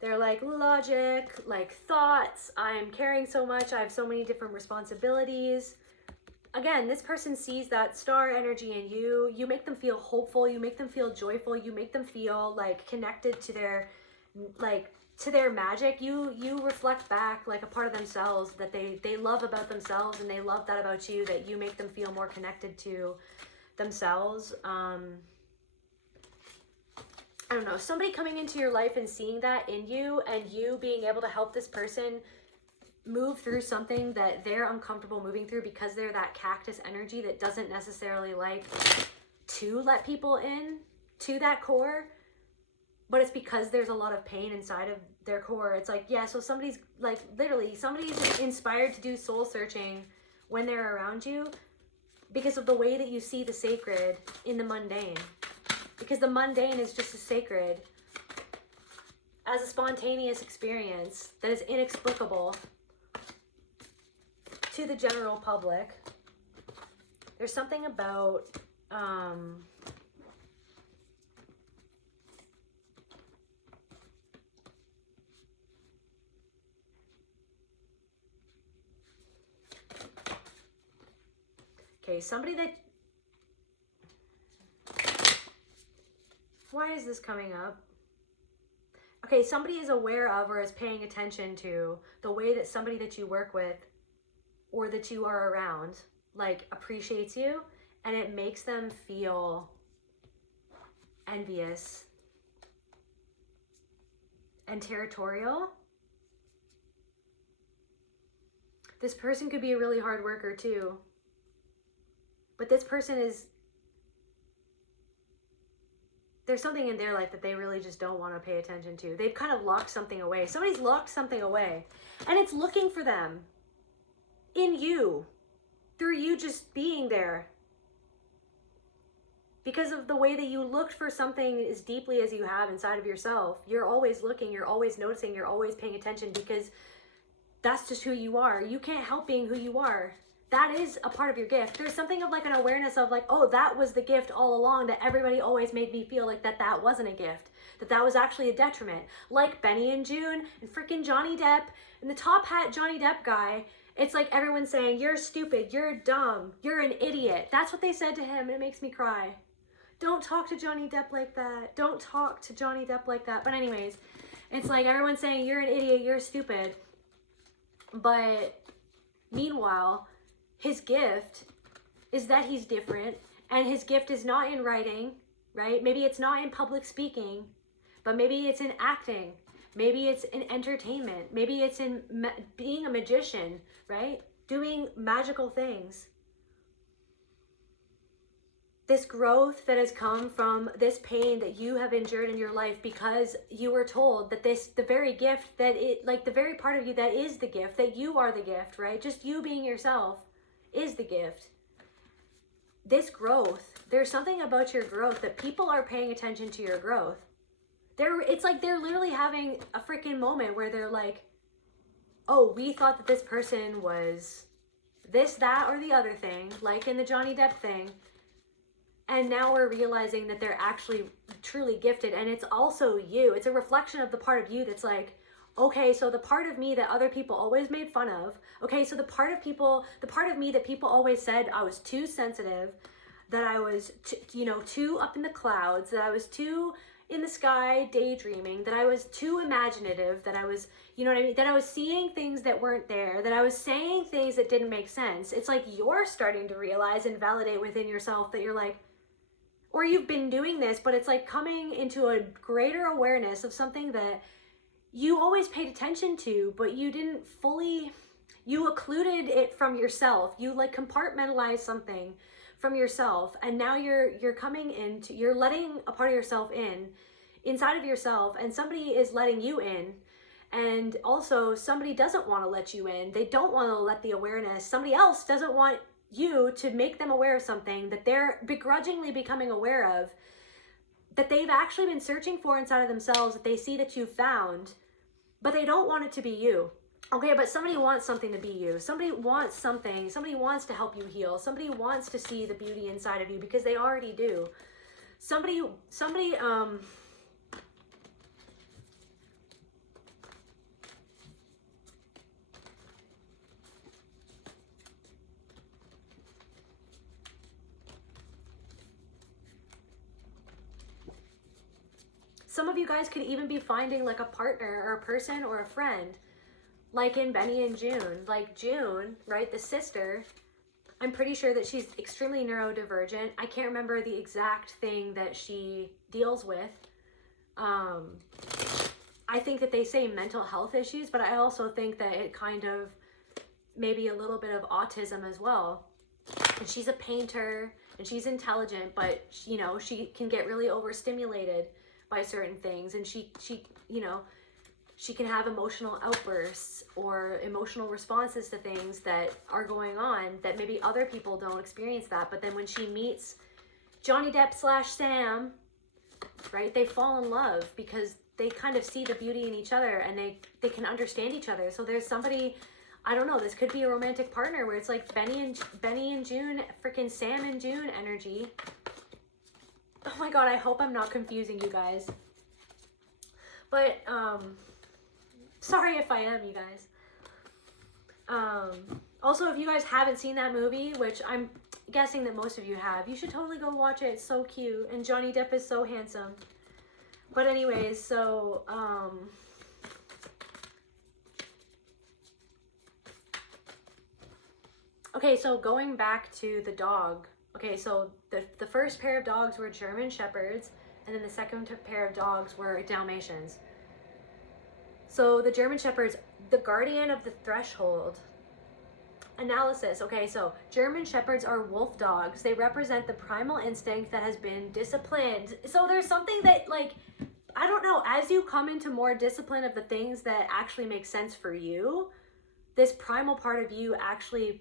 They're like logic, like thoughts. I'm carrying so much. I have so many different responsibilities. Again, this person sees that star energy in you. You make them feel hopeful. You make them feel joyful. You make them feel like connected to their magic. You reflect back like a part of themselves that they love about themselves, and they love that about you, that you make them feel more connected to themselves. I don't know, somebody coming into your life and seeing that in you, and you being able to help this person move through something that they're uncomfortable moving through because they're that cactus energy that doesn't necessarily like to let people in to that core. But it's because there's a lot of pain inside of their core. It's like, yeah, so somebody's like, literally, somebody's inspired to do soul searching when they're around you because of the way that you see the sacred in the mundane. Because the mundane is just as sacred as a spontaneous experience that is inexplicable to the general public. There's something about, okay, somebody that, why is this coming up? Okay, somebody is aware of or is paying attention to the way that somebody that you work with or that you are around, like, appreciates you, and it makes them feel envious and territorial. This person could be a really hard worker too. But this person is, there's something in their life that they really just don't want to pay attention to. They've kind of locked something away. Somebody's locked something away. And it's looking for them in you, through you just being there. Because of the way that you looked for something as deeply as you have inside of yourself. You're always looking, you're always noticing, you're always paying attention, because that's just who you are. You can't help being who you are. That is a part of your gift. There's something of like an awareness of like, oh, that was the gift all along, that everybody always made me feel like that wasn't a gift, that was actually a detriment. Like Benny and June and freaking Johnny Depp and the top hat Johnny Depp guy. It's like everyone's saying, you're stupid, you're dumb, you're an idiot. That's what they said to him, and it makes me cry. Don't talk to Johnny Depp like that. Don't talk to Johnny Depp like that. But anyways, it's like everyone's saying, you're an idiot, you're stupid. But meanwhile, his gift is that he's different, and his gift is not in writing, right? Maybe it's not in public speaking, but maybe it's in acting. Maybe it's in entertainment. Maybe it's in being a magician, right? doing magical things. This growth that has come from this pain that you have endured in your life because you were told that the very gift that the very part of you that is the gift, that you are the gift, right? Just you being yourself is the gift. This growth, there's something about your growth that people are paying attention to your growth. It's like they're literally having a freaking moment where they're like, oh, we thought that this person was this, that, or the other thing, like in the Johnny Depp thing. And now we're realizing that they're actually truly gifted. And it's also you. It's a reflection of the part of you that's like, okay, so the part of me that other people always made fun of. Okay, so the part of me that people always said I was too sensitive, that I was, too up in the clouds, that I was too in the sky daydreaming, that I was too imaginative, that I was, that I was seeing things that weren't there, that I was saying things that didn't make sense. It's like you're starting to realize and validate within yourself that you're like, or you've been doing this, but it's like coming into a greater awareness of something that you always paid attention to, but you didn't fully, you occluded it from yourself. You like compartmentalized something from yourself, and now you're coming into, you're letting a part of yourself inside of yourself, and somebody is letting you in. And also somebody doesn't want to let you in. They don't want to let the awareness. Somebody else doesn't want you to make them aware of something that they're begrudgingly becoming aware of, that they've actually been searching for inside of themselves, that they see that you've found, but they don't want it to be you. Okay, but somebody wants something to be you. Somebody wants something. Somebody wants to help you heal. Somebody wants to see the beauty inside of you because they already do. Somebody, some of you guys could even be finding like a partner or a person or a friend, like in Benny and June. Like June, right, the sister, I'm pretty sure that she's extremely neurodivergent. I can't remember the exact thing that she deals with. I think that they say mental health issues, but I also think that it kind of maybe a little bit of autism as well. And she's a painter and she's intelligent, but she can get really overstimulated by certain things, and she can have emotional outbursts or emotional responses to things that are going on that maybe other people don't experience that. But then when she meets Johnny Depp / Sam, right, they fall in love because they kind of see the beauty in each other, and they can understand each other. So there's somebody, I don't know, this could be a romantic partner where it's like Benny and June, freaking Sam and June energy. Oh my God, I hope I'm not confusing you guys. But, sorry if I am, you guys. Also, if you guys haven't seen that movie, which I'm guessing that most of you have, you should totally go watch it. It's so cute. And Johnny Depp is so handsome. But anyways, so, okay, so going back to the dog. Okay, so the first pair of dogs were German Shepherds, and then the second pair of dogs were Dalmatians. So the German Shepherds, the guardian of the threshold. Analysis. Okay, so German Shepherds are wolf dogs. They represent the primal instinct that has been disciplined. So there's something that, like, I don't know, as you come into more discipline of the things that actually make sense for you, this primal part of you actually,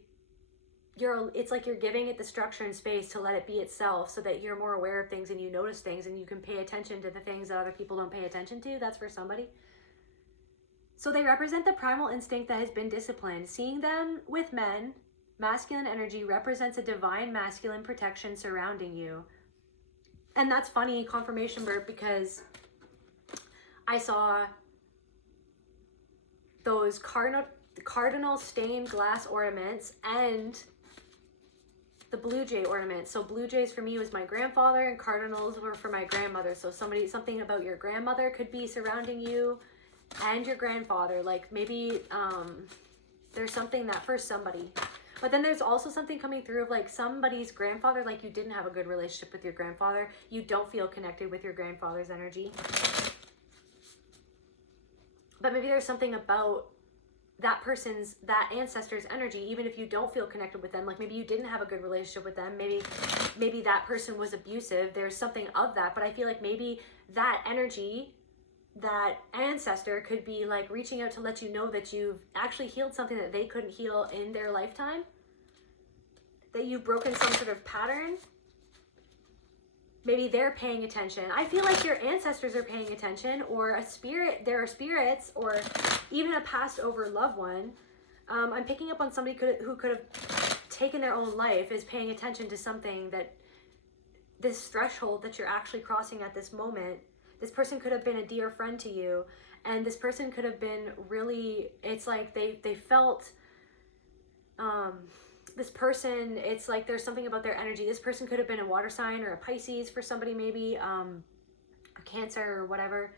it's like you're giving it the structure and space to let it be itself, so that you're more aware of things and you notice things and you can pay attention to the things that other people don't pay attention to. That's for somebody. So they represent the primal instinct that has been disciplined. Seeing them with men, masculine energy represents a divine masculine protection surrounding you. And that's funny, confirmation burp, because I saw those cardinal stained glass ornaments and the blue jay ornament. So blue jays for me was my grandfather, and cardinals were for my grandmother. So something about your grandmother could be surrounding you and your grandfather. Like maybe there's something that for somebody. But then there's also something coming through of like somebody's grandfather, like you didn't have a good relationship with your grandfather. You don't feel connected with your grandfather's energy. But maybe there's something about that ancestor's energy, even if you don't feel connected with them. Like maybe you didn't have a good relationship with them, maybe that person was abusive, there's something of that, but I feel like maybe that energy, that ancestor could be like reaching out to let you know that you've actually healed something that they couldn't heal in their lifetime, that you've broken some sort of pattern. Maybe they're paying attention. I feel like your ancestors are paying attention, or there are spirits, or even a passed over loved one. I'm picking up on somebody who could have taken their own life is paying attention to something, that this threshold that you're actually crossing at this moment. This person could have been a dear friend to you, and this person could have been really, it's like they felt, this person, it's like there's something about their energy. This person could have been a water sign or a Pisces for somebody, maybe a Cancer or whatever.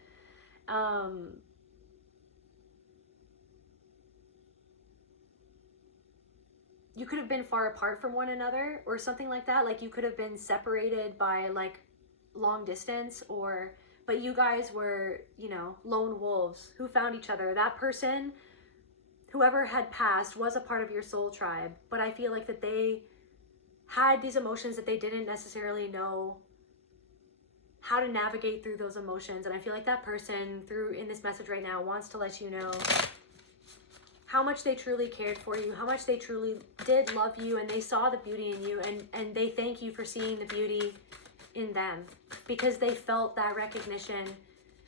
You could have been far apart from one another or something like that. Like you could have been separated by like long distance, but you guys were, you know, lone wolves who found each other. That person, whoever had passed, was a part of your soul tribe, but I feel like that they had these emotions that they didn't necessarily know how to navigate through those emotions. And I feel like that person, in this message right now, wants to let you know how much they truly cared for you, how much they truly did love you, and they saw the beauty in you, and they thank you for seeing the beauty in them, because they felt that recognition,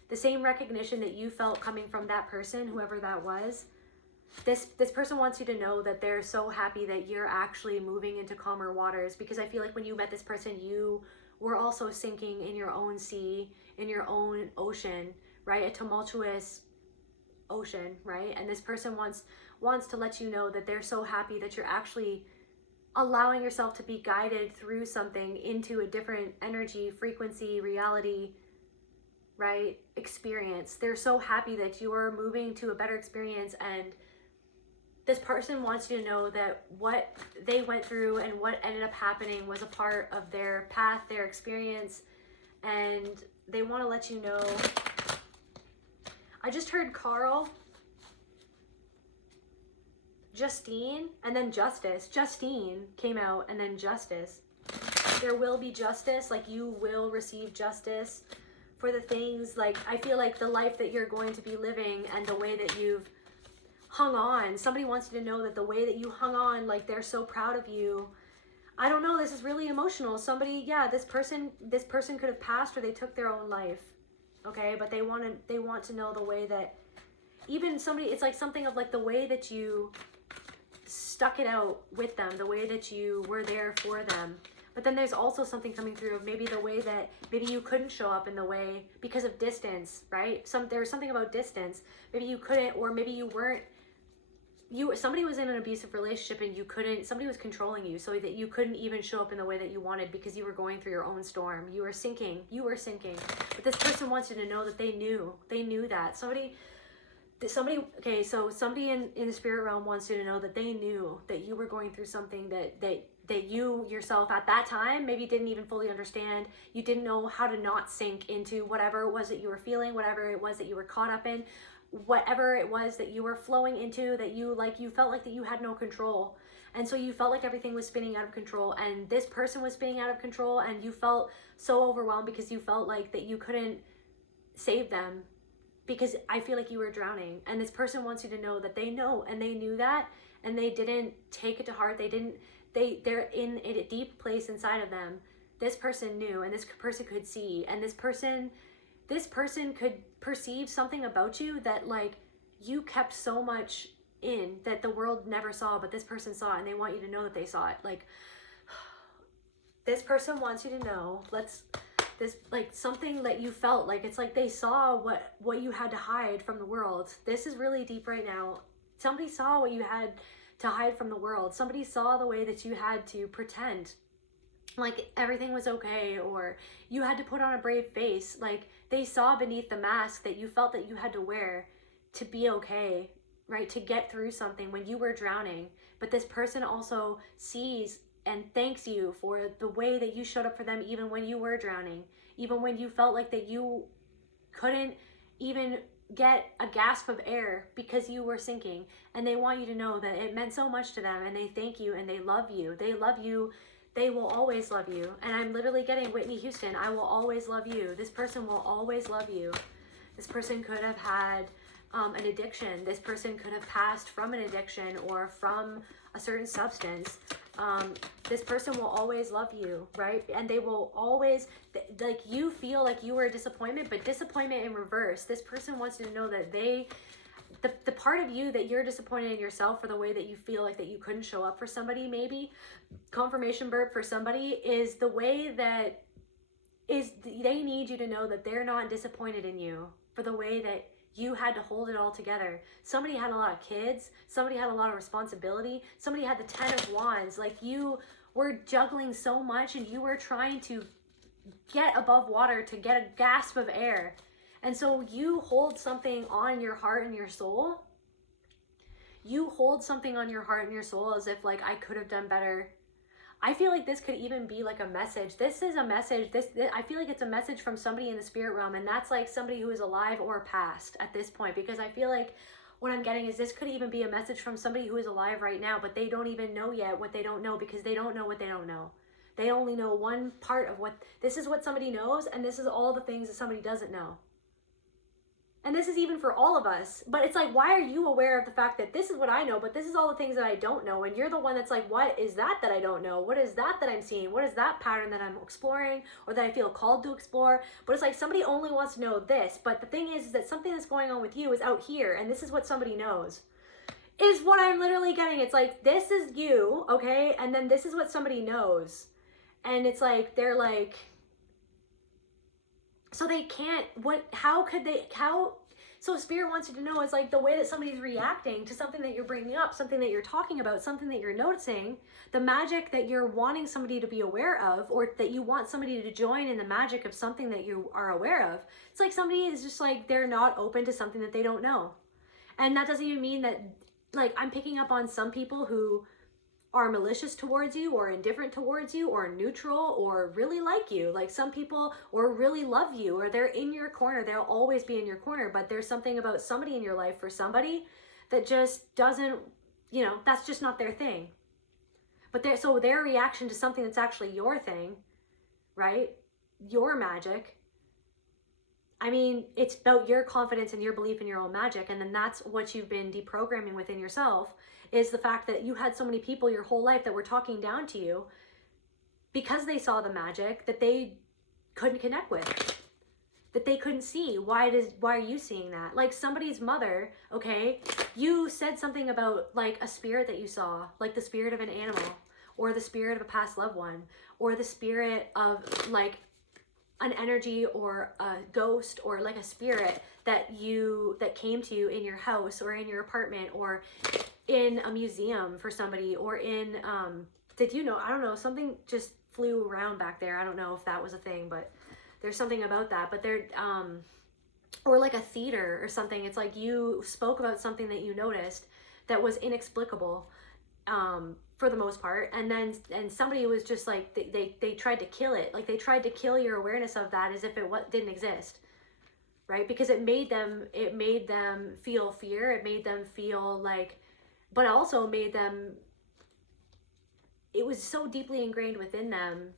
the same recognition that you felt coming from that person, whoever that was. This person wants you to know that they're so happy that you're actually moving into calmer waters, because I feel like when you met this person, you were also sinking in your own sea, in your own ocean, right? A tumultuous ocean, right? And this person wants to let you know that they're so happy that you're actually allowing yourself to be guided through something into a different energy, frequency, reality, right? Experience. They're so happy that you're moving to a better experience, and this person wants you to know that what they went through and what ended up happening was a part of their path, their experience, and they want to let you know. I just heard Carl, Justine, and then Justice. Justine came out, and then Justice. There will be justice, like you will receive justice for the things, like I feel like the life that you're going to be living and the way that you've hung on. Somebody wants you to know that the way that you hung on, like they're so proud of you. I don't know, this is really emotional. Somebody, yeah, this person could have passed, or they took their own life. Okay, but they want to know the way that even somebody, it's like something of like the way that you stuck it out with them, the way that you were there for them. But then there's also something coming through of maybe the way that maybe you couldn't show up in the way because of distance, right? There was something about distance. Maybe you couldn't, or maybe you weren't, somebody was in an abusive relationship and you couldn't, somebody was controlling you so that you couldn't even show up in the way that you wanted because you were going through your own storm. You were sinking. But this person wants you to know that they knew that. Somebody, okay, so somebody in the spirit realm wants you to know that they knew that you were going through something that you yourself at that time maybe didn't even fully understand. You didn't know how to not sink into whatever it was that you were feeling, whatever it was that you were caught up in, whatever it was that you were flowing into, that you felt like that you had no control. And so you felt like everything was spinning out of control, and this person was spinning out of control, and you felt so overwhelmed because you felt like that you couldn't save them, because I feel like you were drowning. And this person wants you to know that they know, and they knew that, and they didn't take it to heart. They're in a deep place inside of them. This person knew, and this person could see, and this person could perceive something about you that like you kept so much in that the world never saw, but this person saw it, and they want you to know that they saw it. Like this person wants you to know, this like something that you felt like, it's like they saw what you had to hide from the world. This is really deep right now. Somebody saw what you had to hide from the world. Somebody saw the way that you had to pretend like everything was okay, or you had to put on a brave face. Like they saw beneath the mask that you felt that you had to wear to be okay, right? To get through something when you were drowning. But this person also sees and thanks you for the way that you showed up for them, even when you were drowning, even when you felt like that you couldn't even get a gasp of air because you were sinking, and they want you to know that it meant so much to them, and they thank you, and they love you. They love you. They will always love you. And I'm literally getting Whitney Houston. I will always love you. This person will always love you. This person could have had an addiction. This person could have passed from an addiction or from a certain substance. This person will always love you, right? And they will always, like, you feel like you were a disappointment, but disappointment in reverse. This person wants you to know that the part of you that you're disappointed in yourself for the way that you feel like that you couldn't show up for somebody, maybe confirmation burp for somebody, is the way that is they need you to know that they're not disappointed in you for the way that you had to hold it all together. Somebody had a lot of kids. Somebody had a lot of responsibility. Somebody had the 10 of Wands. Like, you were juggling so much, and you were trying to get above water to get a gasp of air. And so you hold something on your heart and your soul. You hold something on your heart and your soul as if, like, I could have done better. I feel like this could even be like a message. This is a message. This I feel like it's a message from somebody in the spirit realm, and that's like somebody who is alive or past at this point, because I feel like what I'm getting is this could even be a message from somebody who is alive right now, but they don't even know yet what they don't know, because they don't know what they don't know. They only know one part of what, this is what somebody knows, and this is all the things that somebody doesn't know. And this is even for all of us. But it's like, why are you aware of the fact that this is what I know, but this is all the things that I don't know? And you're the one that's like, what is that I don't know? What is that I'm seeing? What is that pattern that I'm exploring, or that I feel called to explore? But it's like somebody only wants to know this. But the thing is that something that's going on with you is out here, and this is what somebody knows. Is what I'm literally getting. It's like, this is you, okay? And then this is what somebody knows. And it's like, they're like, so they can't, so Spirit wants you to know, is like the way that somebody's reacting to something that you're bringing up, something that you're talking about, something that you're noticing, the magic that you're wanting somebody to be aware of, or that you want somebody to join in the magic of something that you are aware of. It's like somebody is just like, they're not open to something that they don't know. And that doesn't even mean that, like, I'm picking up on some people who are malicious towards you, or indifferent towards you, or neutral, or really like you. Like, some people, or really love you, or they're in your corner. They'll always be in your corner. But there's something about somebody in your life, for somebody, that just doesn't, you know, that's just not their thing. But so their reaction to something that's actually your thing, right? Your magic. I mean, it's about your confidence and your belief in your own magic. And then that's what you've been deprogramming within yourself, is the fact that you had so many people your whole life that were talking down to you because they saw the magic that they couldn't connect with, that they couldn't see. Why are you seeing that? Like, somebody's mother, okay, you said something about like a spirit that you saw, like the spirit of an animal, or the spirit of a past loved one, or the spirit of like an energy or a ghost, or like a spirit that came to you in your house, or in your apartment, or in a museum for somebody, or in did you know, I don't know, something just flew around back there. I don't know if that was a thing, but there's something about that. But there or like a theater or something. It's like you spoke about something that you noticed that was inexplicable for the most part, and somebody was just like, they tried to kill it. Like, they tried to kill your awareness of that as if it didn't exist, right? Because it made them feel fear. It made them feel like, but also made them, it was so deeply ingrained within them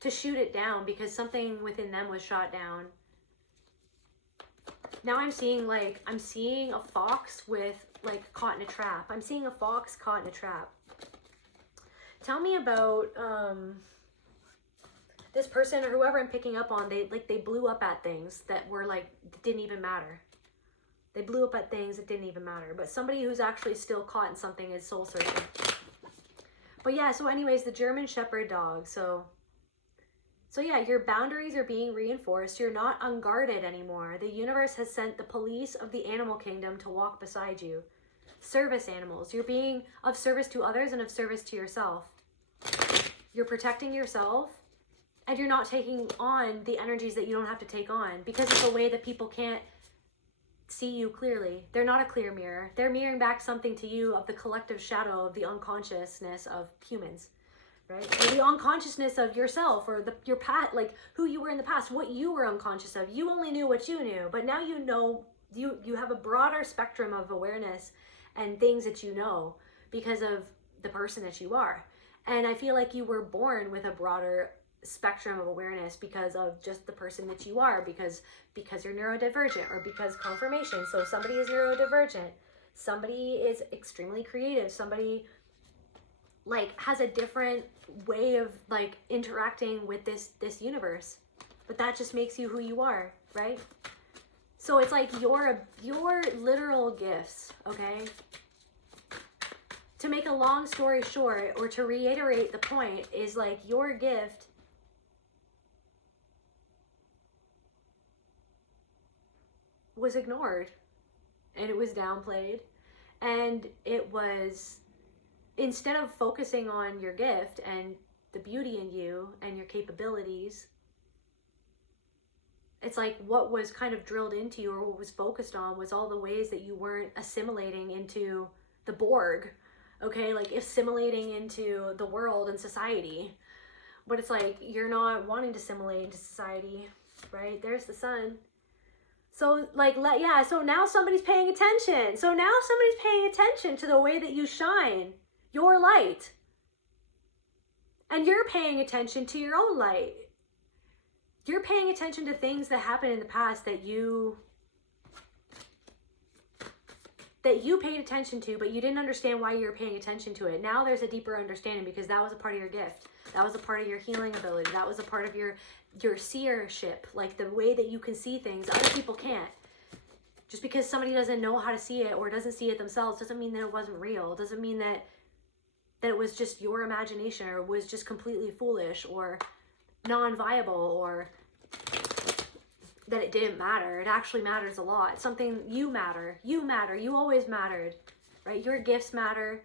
to shoot it down, because something within them was shot down. Now I'm seeing a fox with like caught in a trap. I'm seeing a fox caught in a trap. Tell me about this person, or whoever I'm picking up on. They blew up at things that were like, didn't even matter. They blew up at things that didn't even matter. But somebody who's actually still caught in something is soul searching. But yeah, so anyways, the German Shepherd dog. So yeah, your boundaries are being reinforced. You're not unguarded anymore. The universe has sent the police of the animal kingdom to walk beside you. Service animals. You're being of service to others and of service to yourself. You're protecting yourself, and you're not taking on the energies that you don't have to take on, because it's a way that people can't see you clearly. They're not a clear mirror. They're mirroring back something to you of the collective shadow of the unconsciousness of humans, right? Or the unconsciousness of yourself, or your past, like who you were in the past, what you were unconscious of. You only knew what you knew, but now you know, you have a broader spectrum of awareness and things that you know because of the person that you are. And I feel like you were born with a broader spectrum of awareness because of just the person that you are, because you're neurodivergent, or because confirmation. So somebody is neurodivergent, somebody is extremely creative, somebody like has a different way of like interacting with this universe, but that just makes you who you are, right? So it's like your literal gifts, okay? To make a long story short, or to reiterate the point, is like your gift was ignored, and it was downplayed, and it was, instead of focusing on your gift and the beauty in you and your capabilities, it's like what was kind of drilled into you, or what was focused on, was all the ways that you weren't assimilating into the Borg, okay? Like assimilating into the world and society. But it's like you're not wanting to assimilate into society, right? There's the sun. So like, so now somebody's paying attention. So now somebody's paying attention to the way that you shine your light. And you're paying attention to your own light. You're paying attention to things that happened in the past that you paid attention to, but you didn't understand why you were paying attention to it. Now there's a deeper understanding, because that was a part of your gift. That was a part of your healing ability. That was a part of your seership, like the way that you can see things other people can't. Just because somebody doesn't know how to see it or doesn't see it themselves doesn't mean that it wasn't real. Doesn't mean that it was just your imagination, or was just completely foolish or non-viable, or that it didn't matter. It actually matters a lot. It's something. You matter. You always mattered, right? Your gifts matter.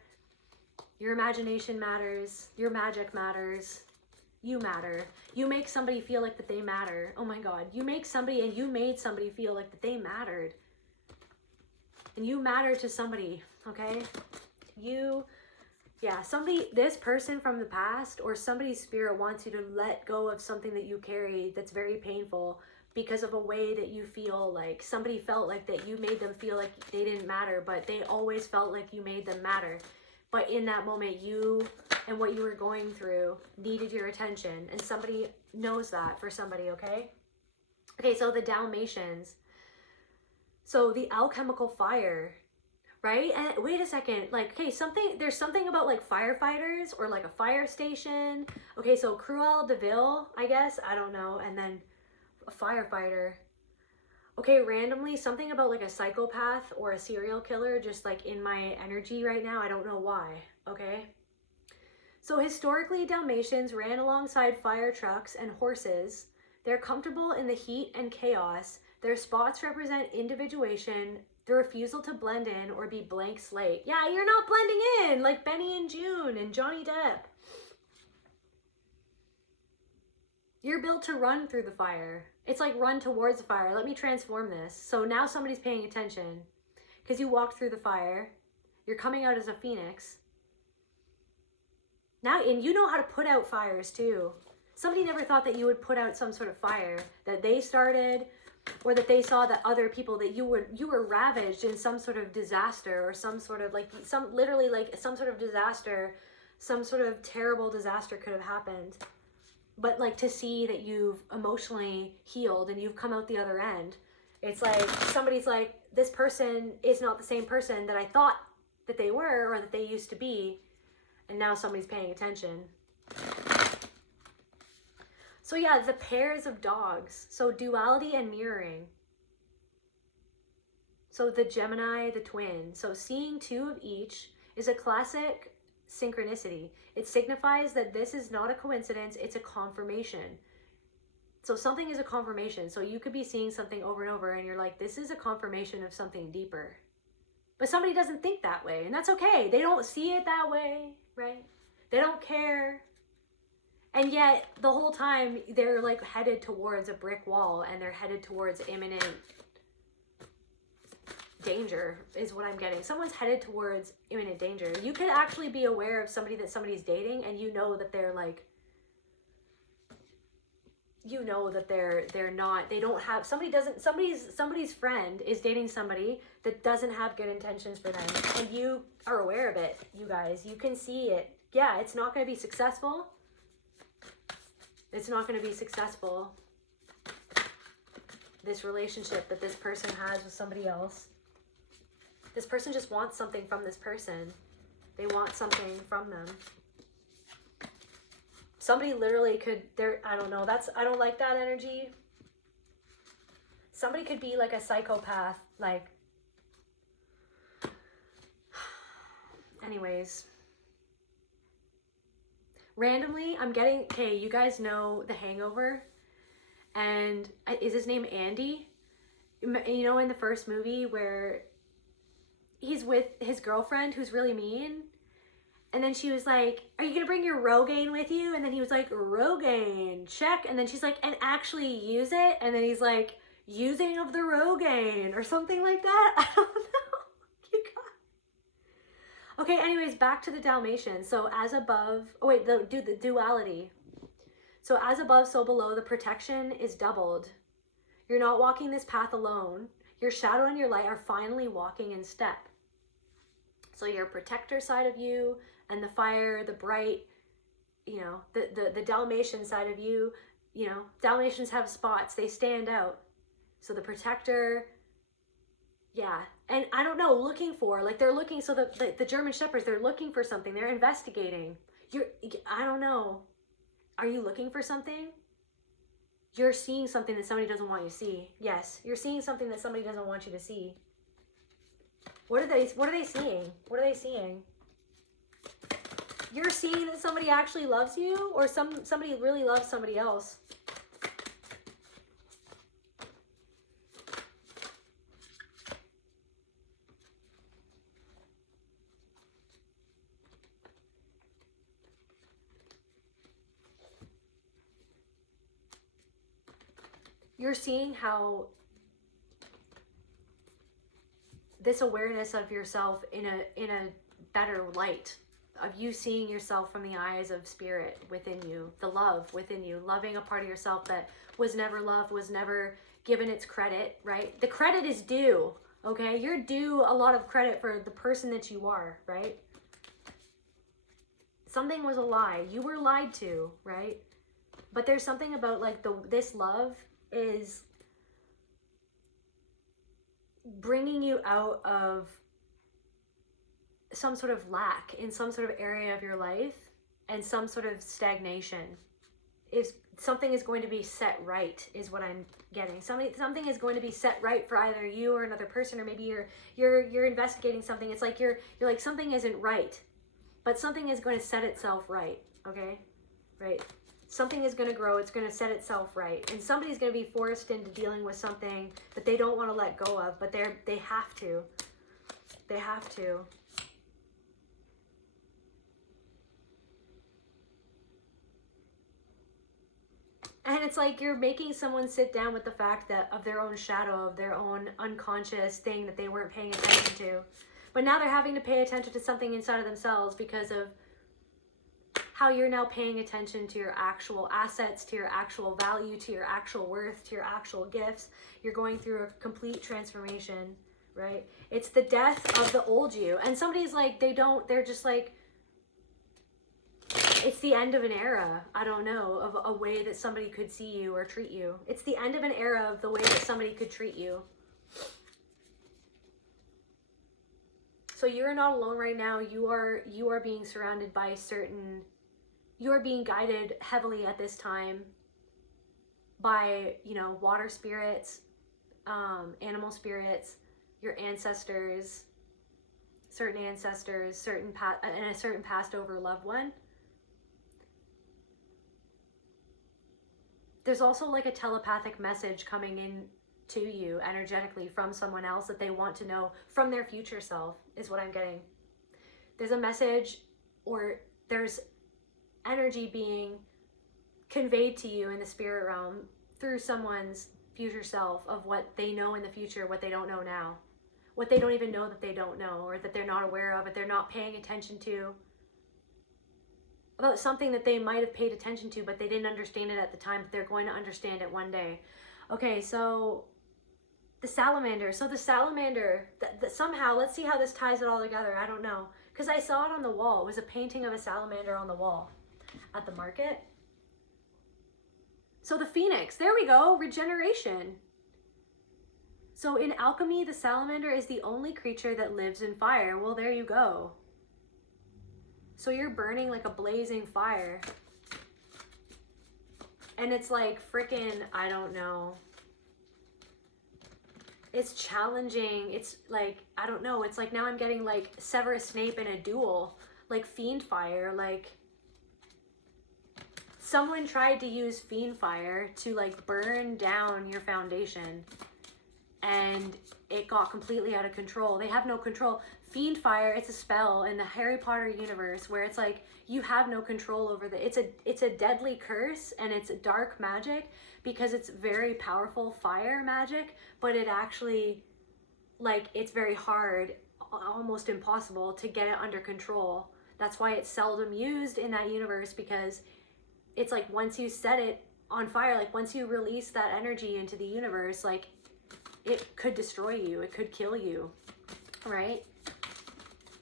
Your imagination matters. Your magic matters. You matter. You make somebody feel like that they matter. Oh my God. You make somebody, and you made somebody feel like that they mattered. And you matter to somebody, okay? Somebody, this person from the past, or somebody's spirit wants you to let go of something that you carry that's very painful, because of a way that you feel like somebody felt like that you made them feel like they didn't matter, but they always felt like you made them matter. But in that moment, you and what you were going through needed your attention, and somebody knows that for somebody, okay? Okay, so the Dalmatians. So the alchemical fire, right? And wait a second, like, okay, there's something about like firefighters, or like a fire station. Okay, so Cruella de Vil, I guess, I don't know, and then a firefighter. Okay, randomly, something about like a psychopath or a serial killer just like in my energy right now. I don't know why, okay? So historically, Dalmatians ran alongside fire trucks and horses. They're comfortable in the heat and chaos. Their spots represent individuation, the refusal to blend in or be blank slate. Yeah, you're not blending in, like Benny and June and Johnny Depp. You're built to run through the fire. It's like run towards the fire. Let me transform this. So now somebody's paying attention because you walked through the fire. You're coming out as a phoenix. Now, and you know how to put out fires too. Somebody never thought that you would put out some sort of fire that they started, or that they saw that other people, that you were ravaged in some sort of disaster, or some sort of like literally like some sort of disaster, some sort of terrible disaster could have happened. But like to see that you've emotionally healed and you've come out the other end, it's like somebody's like, this person is not the same person that I thought that they were or that they used to be, and now somebody's paying attention. So yeah, the pairs of dogs. So duality and mirroring. So the Gemini, the twin. So seeing two of each is a classic synchronicity. It signifies that this is not a coincidence, it's a confirmation. So something is a confirmation. So you could be seeing something over and over and you're like, this is a confirmation of something deeper. But somebody doesn't think that way, and that's okay. They don't see it that way, right? They don't care. And yet the whole time they're like headed towards a brick wall, and they're headed towards imminent danger is what I'm getting. Someone's headed towards imminent danger. You could actually be aware of somebody that somebody's dating, and you know that they're like, you know that they're not, they don't have, somebody's friend is dating somebody that doesn't have good intentions for them, and you are aware of it. You guys, you can see it. Yeah, it's not going to be successful. It's not going to be successful. This relationship that this person has with somebody else. This person just wants something from this person. They want something from them. Somebody literally could, I don't know, I don't like that energy. Somebody could be like a psychopath, like, anyways. Randomly, I'm getting, okay, you guys know The Hangover, and is his name Andy? You know, in the first movie where he's with his girlfriend who's really mean, and then she was like, are you gonna bring your Rogaine with you? And then he was like, Rogaine, check. And then she's like, and actually use it? And then he's like, using of the Rogaine, or something like that. I don't know. You got... Okay, anyways, back to the Dalmatian. So as above, oh wait, the duality. So as above, so below, the protection is doubled. You're not walking this path alone. Your shadow and your light are finally walking in step. So your protector side of you and the fire, the bright, you know, the Dalmatian side of you, you know, Dalmatians have spots, they stand out. So the protector, yeah. And I don't know, looking for, like they're looking, so the German Shepherds, they're looking for something, they're investigating. I don't know. Are you looking for something? You're seeing something that somebody doesn't want you to see. Yes, you're seeing something that somebody doesn't want you to see. What are they seeing? What are they seeing? You're seeing that somebody actually loves you, or somebody really loves somebody else. You're seeing how this awareness of yourself in a better light, of you seeing yourself from the eyes of spirit within you, the love within you, loving a part of yourself that was never loved, was never given its credit, right? The credit is due, okay? You're due a lot of credit for the person that you are, right? Something was a lie. You were lied to, right? But there's something about like this love is bringing you out of some sort of lack in some sort of area of your life and some sort of stagnation. Something is going to be set right, is what I'm getting. Something is going to be set right for either you or another person, or maybe you're investigating something. It's like you're like, something isn't right, but something is going to set itself right. Okay, right? Something is going to grow. It's going to set itself right, and somebody's going to be forced into dealing with something that they don't want to let go of, but they have to. They have to. And it's like you're making someone sit down with the fact that of their own shadow, of their own unconscious thing that they weren't paying attention to. But now they're having to pay attention to something inside of themselves because of how you're now paying attention to your actual assets, to your actual value, to your actual worth, to your actual gifts. You're going through a complete transformation, right? It's the death of the old you. And somebody's like, they're just like, it's the end of an era, I don't know, of a way that somebody could see you or treat you. It's the end of an era of the way that somebody could treat you. So you're not alone right now. You are being surrounded by you are being guided heavily at this time by, water spirits, animal spirits, your ancestors, certain ancestors, and a certain passed over loved one. There's also like a telepathic message coming in to you energetically from someone else that they want to know from their future self, is what I'm getting. There's a message, or there's energy being conveyed to you in the spirit realm through someone's future self of what they know in the future, what they don't know now, what they don't even know that they don't know, or that they're not aware of, or they're not paying attention to, about something that they might have paid attention to, but they didn't understand it at the time, but they're going to understand it one day. Okay, so the salamander. So the salamander, somehow, let's see how this ties it all together. I don't know. Because I saw it on the wall. It was a painting of a salamander on the wall at the market. So the phoenix, there we go, regeneration. So in alchemy, the salamander is the only creature that lives in fire. Well, there you go. So you're burning like a blazing fire. And it's like freaking, I don't know. It's challenging. It's like, I don't know. It's like now I'm getting like Severus Snape in a duel. Like fiend fire. Like someone tried to use fiend fire to like burn down your foundation. And it got completely out of control. They have no control. Fiend fire, it's a spell in the Harry Potter universe where it's like you have no control over it's a deadly curse, and it's dark magic because it's very powerful fire magic, but it actually, like, it's very hard, almost impossible to get it under control. That's why it's seldom used in that universe, because it's like once you set it on fire, like once you release that energy into the universe, like it could destroy you, it could kill you, right?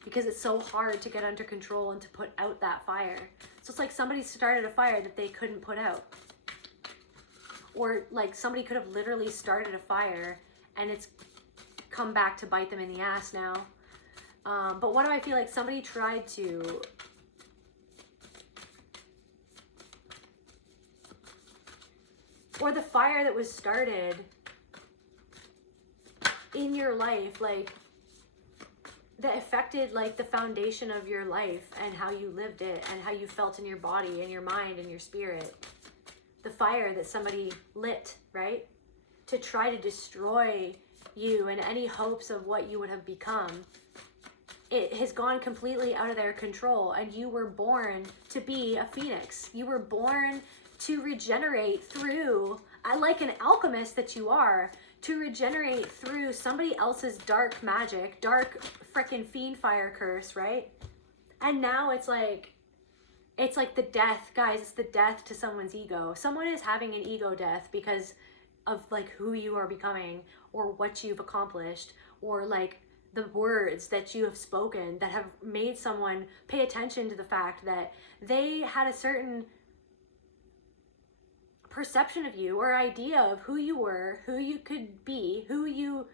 Because it's so hard to get under control and to put out that fire. So it's like somebody started a fire that they couldn't put out. Or like somebody could have literally started a fire and it's come back to bite them in the ass now. But what do I feel like somebody tried to... Or the fire that was started in your life, like, that affected like the foundation of your life and how you lived it and how you felt in your body and your mind and your spirit. The fire that somebody lit, right? To try to destroy you and any hopes of what you would have become. It has gone completely out of their control, and you were born to be a phoenix. You were born to regenerate through, like an alchemist that you are, to regenerate through somebody else's dark magic, dark frickin' fiend fire curse, right? And now it's like the death, guys, it's the death to someone's ego. Someone is having an ego death because of like who you are becoming, or what you've accomplished, or like the words that you have spoken that have made someone pay attention to the fact that they had a certain perception of you or idea of who you were, who you could be, who you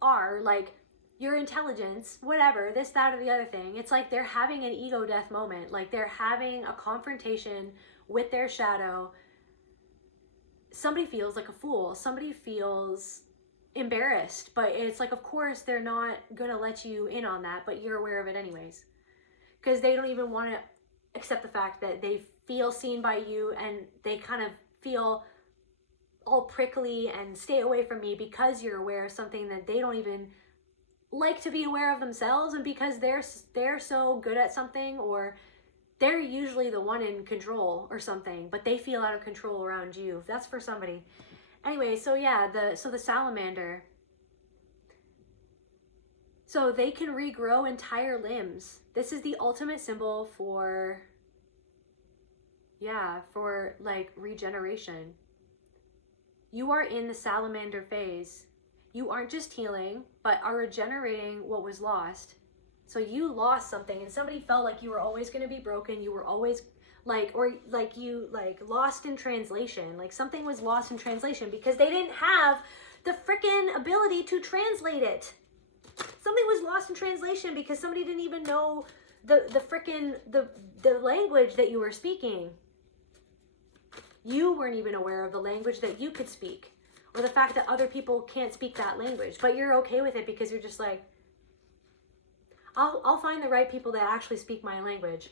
are, like your intelligence, whatever, this, that, or the other thing. It's like they're having an ego death moment. Like they're having a confrontation with their shadow. Somebody feels like a fool. Somebody feels embarrassed, but it's like, of course, they're not gonna let you in on that, but you're aware of it anyways. Because they don't even want to accept the fact that they feel seen by you, and they kind of feel all prickly and stay away from me because you're aware of something that they don't even like to be aware of themselves, and because they're so good at something, or they're usually the one in control or something, but they feel out of control around you. That's for somebody. Anyway, so yeah, the salamander. So they can regrow entire limbs. This is the ultimate symbol for like regeneration. You are in the salamander phase. You aren't just healing, but are regenerating what was lost. So you lost something, and somebody felt like you were always going to be broken. You were always like, or like you like lost in translation. Like something was lost in translation because they didn't have the freaking ability to translate it. Something was lost in translation because somebody didn't even know the freaking the language that you were speaking. You weren't even aware of the language that you could speak, or the fact that other people can't speak that language, but you're okay with it because you're just like, I'll find the right people that actually speak my language.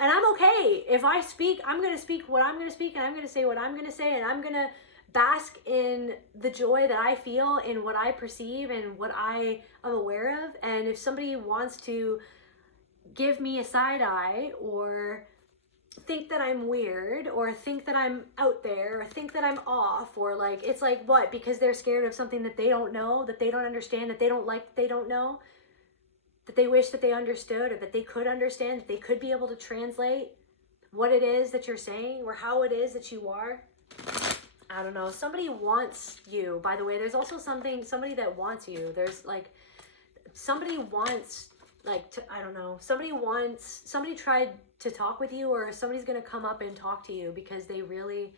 And I'm okay. If I speak, I'm going to speak what I'm going to speak, and I'm going to say what I'm going to say, and I'm going to bask in the joy that I feel, in what I perceive, and what I am aware of. And if somebody wants to give me a side eye, or think that I'm weird, or think that I'm out there, or think that I'm off, or like, it's like, what? Because they're scared of something that they don't know, that they don't understand, that they don't like, that they don't know, that they wish that they understood, or that they could understand, that they could be able to translate what it is that you're saying, or how it is that you are. I don't know. Somebody wants you, by the way. There's also somebody that wants you. There's like, somebody wants, like, I don't know. Somebody tried to talk with you, or somebody's going to come up and talk to you because they really,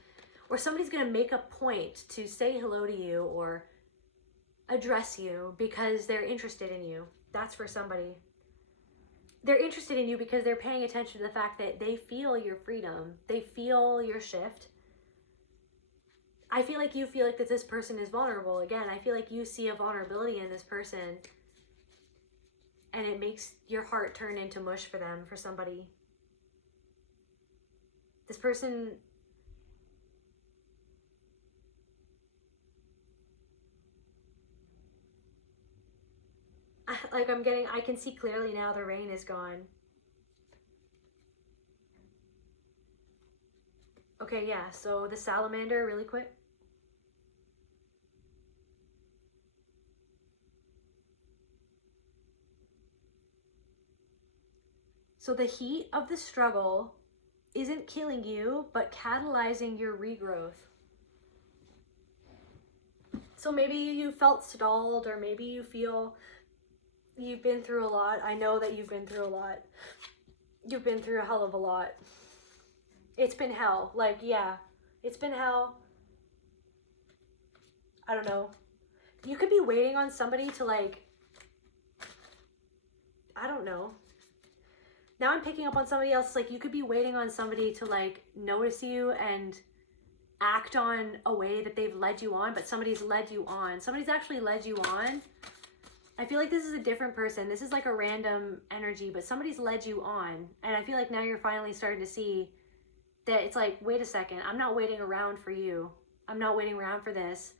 or somebody's going to make a point to say hello to you or address you because they're interested in you. That's for somebody. They're interested in you because they're paying attention to the fact that they feel your freedom. They feel your shift. I feel like you feel like that this person is vulnerable. Again, I feel like you see a vulnerability in this person, and it makes your heart turn into mush for them, for somebody. This person, I can see clearly now the rain is gone. Okay, yeah, so the salamander, really quick. So the heat of the struggle isn't killing you, but catalyzing your regrowth. So maybe you felt stalled, or maybe you feel you've been through a lot. I know that you've been through a lot. You've been through a hell of a lot. It's been hell. Like, yeah, it's been hell. I don't know. You could be waiting on somebody to, like, I don't know. Now I'm picking up on somebody else. Like, you could be waiting on somebody to, like, notice you and act on a way that they've led you on, but somebody's led you on. Somebody's actually led you on. I feel like this is a different person. This is like a random energy, but somebody's led you on. And I feel like now you're finally starting to see that it's like, wait a second, I'm not waiting around for you. I'm not waiting around for this.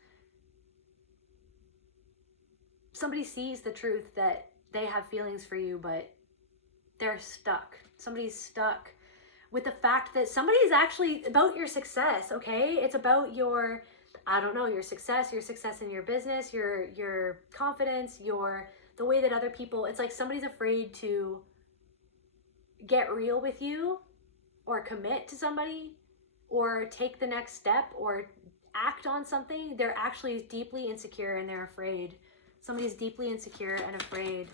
Somebody sees the truth that they have feelings for you, but they're stuck. Somebody's stuck with the fact that somebody's actually about your success, okay? It's about your, I don't know, your success in your business, your confidence, the way that other people, it's like somebody's afraid to get real with you or commit to somebody or take the next step or act on something. They're actually deeply insecure and they're afraid. Somebody's deeply insecure and afraid.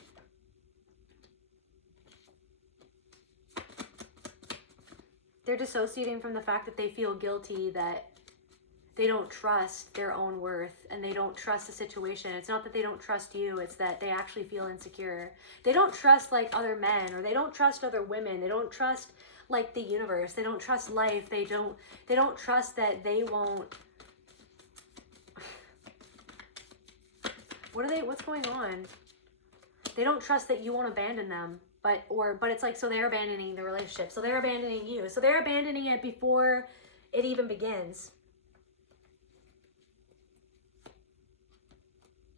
They're dissociating from the fact that they feel guilty, that they don't trust their own worth and they don't trust the situation. It's not that they don't trust you, it's that they actually feel insecure. They don't trust like other men, or they don't trust other women. They don't trust like the universe. They don't trust life. They don't trust that they won't. What's going on? They don't trust that you won't abandon them. But it's like, so they're abandoning the relationship. So they're abandoning you. So they're abandoning it before it even begins.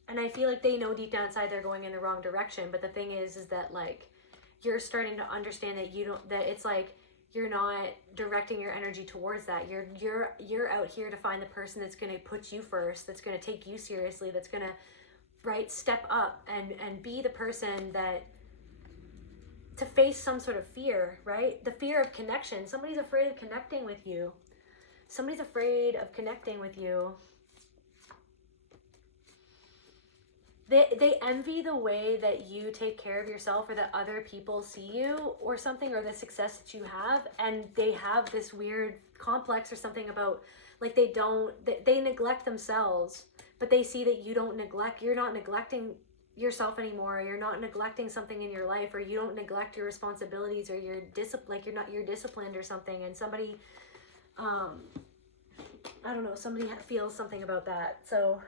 And I feel like they know deep down inside they're going in the wrong direction. But the thing is that like, you're starting to understand that that it's like, you're not directing your energy towards that. You're out here to find the person that's going to put you first, that's going to take you seriously, that's going to, right, step up and be the person that, to face some sort of fear, right? The fear of connection. Somebody's afraid of connecting with you. Somebody's afraid of connecting with you. They envy the way that you take care of yourself, or that other people see you or something, or the success that you have, and they have this weird complex or something about, like, they neglect themselves, but they see that you're not neglecting yourself anymore, or you're not neglecting something in your life, or you don't neglect your responsibilities, or you're disciplined or something, and somebody I don't know, somebody feels something about that. So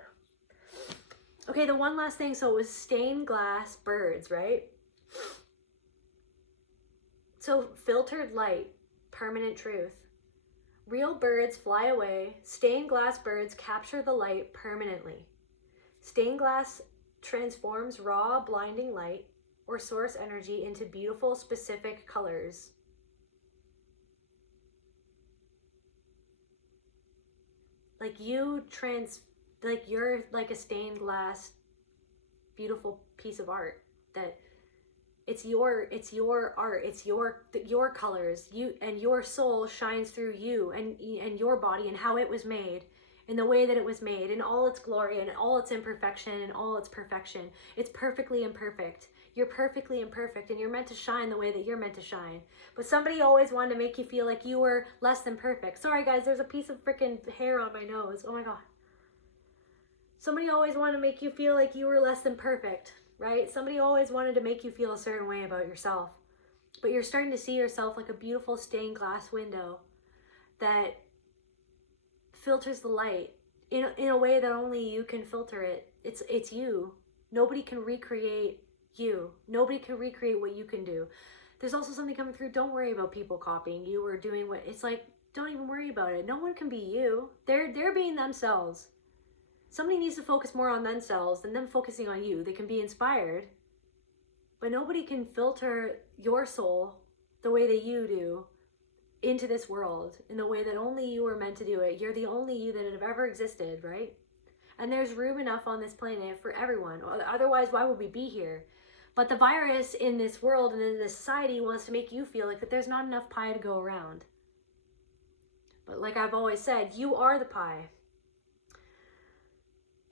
okay, the one last thing, so it was stained glass birds, right? So filtered light, permanent truth. Real birds fly away. Stained glass birds capture the light permanently. Stained glass transforms raw, blinding light or source energy into beautiful, specific colors. Like you're like a stained glass, beautiful piece of art that it's your art, it's your colors, you, and your soul shines through you and your body and how it was made, in the way that it was made, in all its glory and all its imperfection and all its perfection. It's perfectly imperfect. You're perfectly imperfect, and you're meant to shine the way that you're meant to shine. But somebody always wanted to make you feel like you were less than perfect. Sorry guys, there's a piece of freaking hair on my nose. Oh my God. Somebody always wanted to make you feel like you were less than perfect, right? Somebody always wanted to make you feel a certain way about yourself. But you're starting to see yourself like a beautiful stained glass window that filters the light in a way that only you can filter it. It's you. Nobody can recreate you. Nobody can recreate what you can do. There's also something coming through. Don't worry about people copying you or doing what, it's like, don't even worry about it. No one can be you. They're being themselves. Somebody needs to focus more on themselves than them focusing on you. They can be inspired, but nobody can filter your soul the way that you do into this world, in the way that only you are meant to do it. You're the only you that have ever existed, right? And there's room enough on this planet for everyone. Otherwise, why would we be here? But the virus in this world and in this society wants to make you feel like that there's not enough pie to go around. But like I've always said, you are the pie.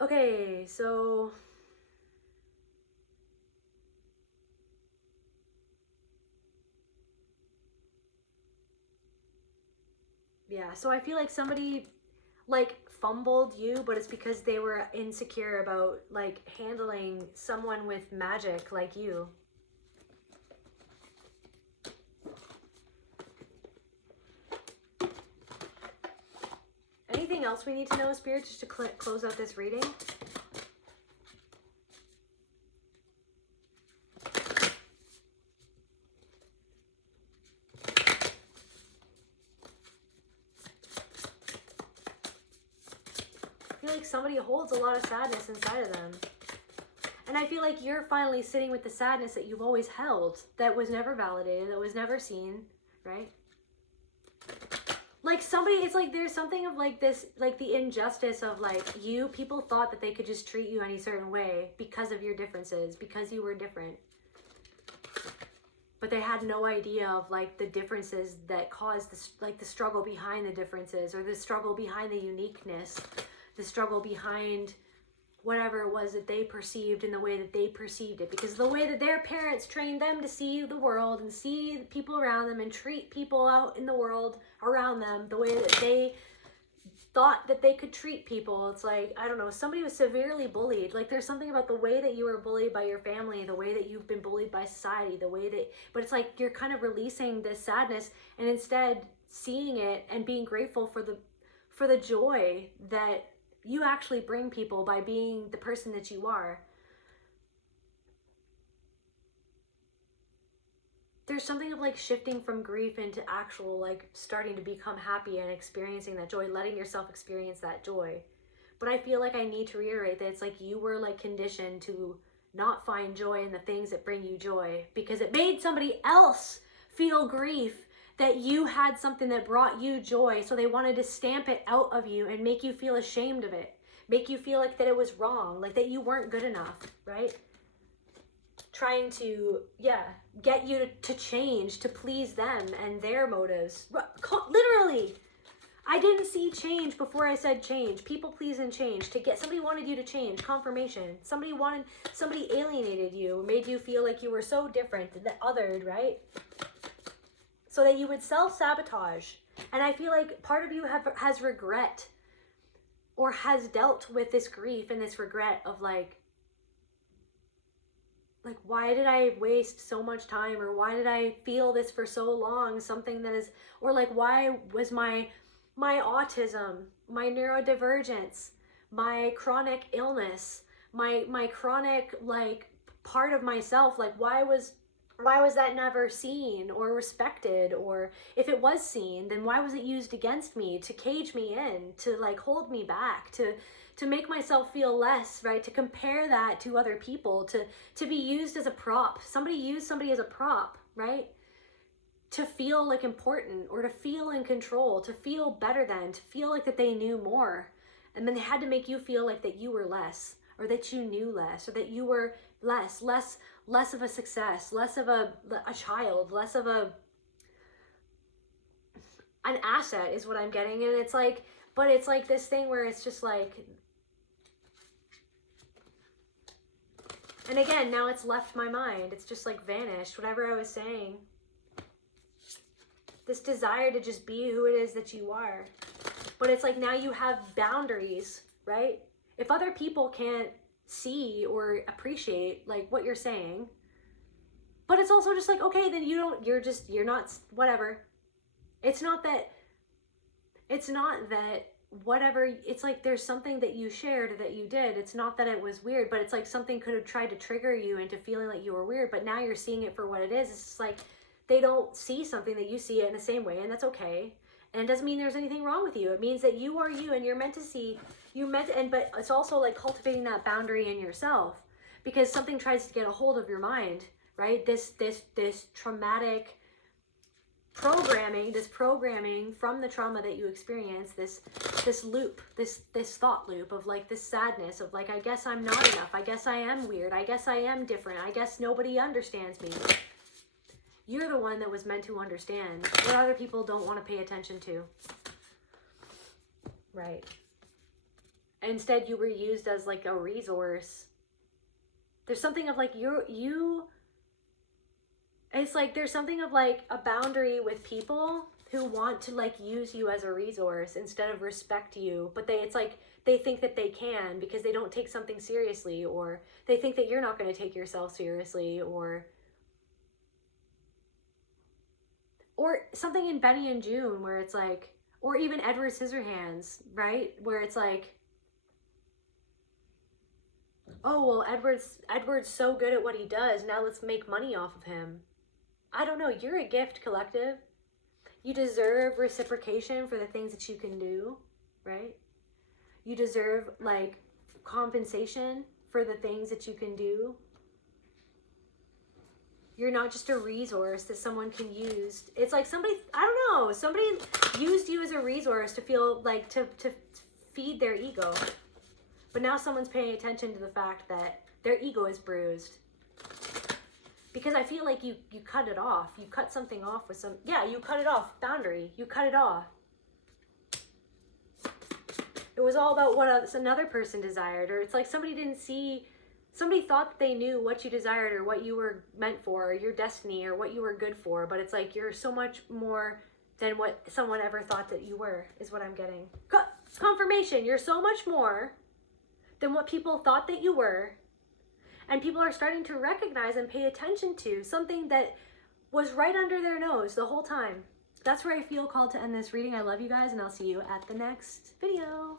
Okay, so yeah, so I feel like somebody like fumbled you, but it's because they were insecure about like handling someone with magic like you. Anything else we need to know, Spirit, just to close out this reading? I feel like somebody holds a lot of sadness inside of them. And I feel like you're finally sitting with the sadness that you've always held, that was never validated, that was never seen, right? Like somebody, it's like there's something of like this, like the injustice of like people thought that they could just treat you any certain way because of your differences, because you were different. But they had no idea of like the differences that caused the struggle behind the differences, or the struggle behind the uniqueness, the struggle behind whatever it was that they perceived in the way that they perceived it. Because the way that their parents trained them to see the world and see the people around them and treat people out in the world around them the way that they thought that they could treat people. It's like, I don't know, somebody was severely bullied. Like there's something about the way that you were bullied by your family, the way that you've been bullied by society, the way that, but it's like you're kind of releasing this sadness and instead seeing it and being grateful for the joy that you actually bring people by being the person that you are. There's something of like shifting from grief into actual like starting to become happy and experiencing that joy, letting yourself experience that joy. But I feel like I need to reiterate that it's like you were like conditioned to not find joy in the things that bring you joy because it made somebody else feel grief that you had something that brought you joy, so they wanted to stamp it out of you and make you feel ashamed of it, make you feel like that it was wrong, like that you weren't good enough, right? Trying to, get you to change, to please them and their motives. Literally, I didn't see change before I said change. People please and change. Somebody wanted you to change, confirmation. Somebody alienated you, made you feel like you were so different, that othered, right? So that you would self-sabotage. And I feel like part of you has regret, or has dealt with this grief and this regret of like why did I waste so much time, or why did I feel this for so long? Something that is, or like why was my autism, my neurodivergence, my chronic illness, my chronic like part of myself, like why was that never seen or respected? Or if it was seen, then why was it used against me to cage me in, to like hold me back, to make myself feel less, right? To compare that to other people, to be used as a prop. Somebody used somebody as a prop, right? To feel like important, or to feel in control, to feel better than, to feel like that they knew more. And then they had to make you feel like that you were less, or that you knew less, or that you were less of a success, less of a child, less of an asset is what I'm getting. And it's like, but it's like this thing where it's just like, and again, now it's left my mind. It's just like vanished, whatever I was saying. This desire to just be who it is that you are. But it's like now you have boundaries, right? If other people can't see or appreciate like what you're saying, but it's also just like, okay, then you're not, whatever. It's not that whatever, it's like there's something that you shared or that you did. It's not that it was weird, but it's like something could have tried to trigger you into feeling like you were weird, but now you're seeing it for what it is. It's just like they don't see something that you see it in the same way, and that's okay. And it doesn't mean there's anything wrong with you. It means that you are you, and you're meant to see, but it's also like cultivating that boundary in yourself, because something tries to get a hold of your mind, right? This traumatic programming from the trauma that you experienced, this loop, this thought loop of like this sadness of like, I guess I'm not enough. I guess I am weird. I guess I am different. I guess nobody understands me. You're the one that was meant to understand what other people don't want to pay attention to. Right. Instead, you were used as like a resource. There's something of like it's like there's something of like a boundary with people who want to like use you as a resource instead of respect you, but it's like they think that they can because they don't take something seriously, or they think that you're not going to take yourself seriously, or something in Benny and June where it's like, or even Edward Scissorhands, right? Where it's like, oh, well, Edward's so good at what he does. Now let's make money off of him. I don't know. You're a gift, collective. You deserve reciprocation for the things that you can do, right? You deserve like compensation for the things that you can do. You're not just a resource that someone can use. It's like somebody used you as a resource to feel like to feed their ego. But now someone's paying attention to the fact that their ego is bruised. Because I feel like you cut it off. You cut something off with you cut it off. Boundary. You cut it off. It was all about what another person desired. Or it's like somebody thought that they knew what you desired or what you were meant for, or your destiny, or what you were good for. But it's like you're so much more than what someone ever thought that you were, is what I'm getting. Confirmation. You're so much more than what people thought that you were. And people are starting to recognize and pay attention to something that was right under their nose the whole time. That's where I feel called to end this reading. I love you guys, and I'll see you at the next video.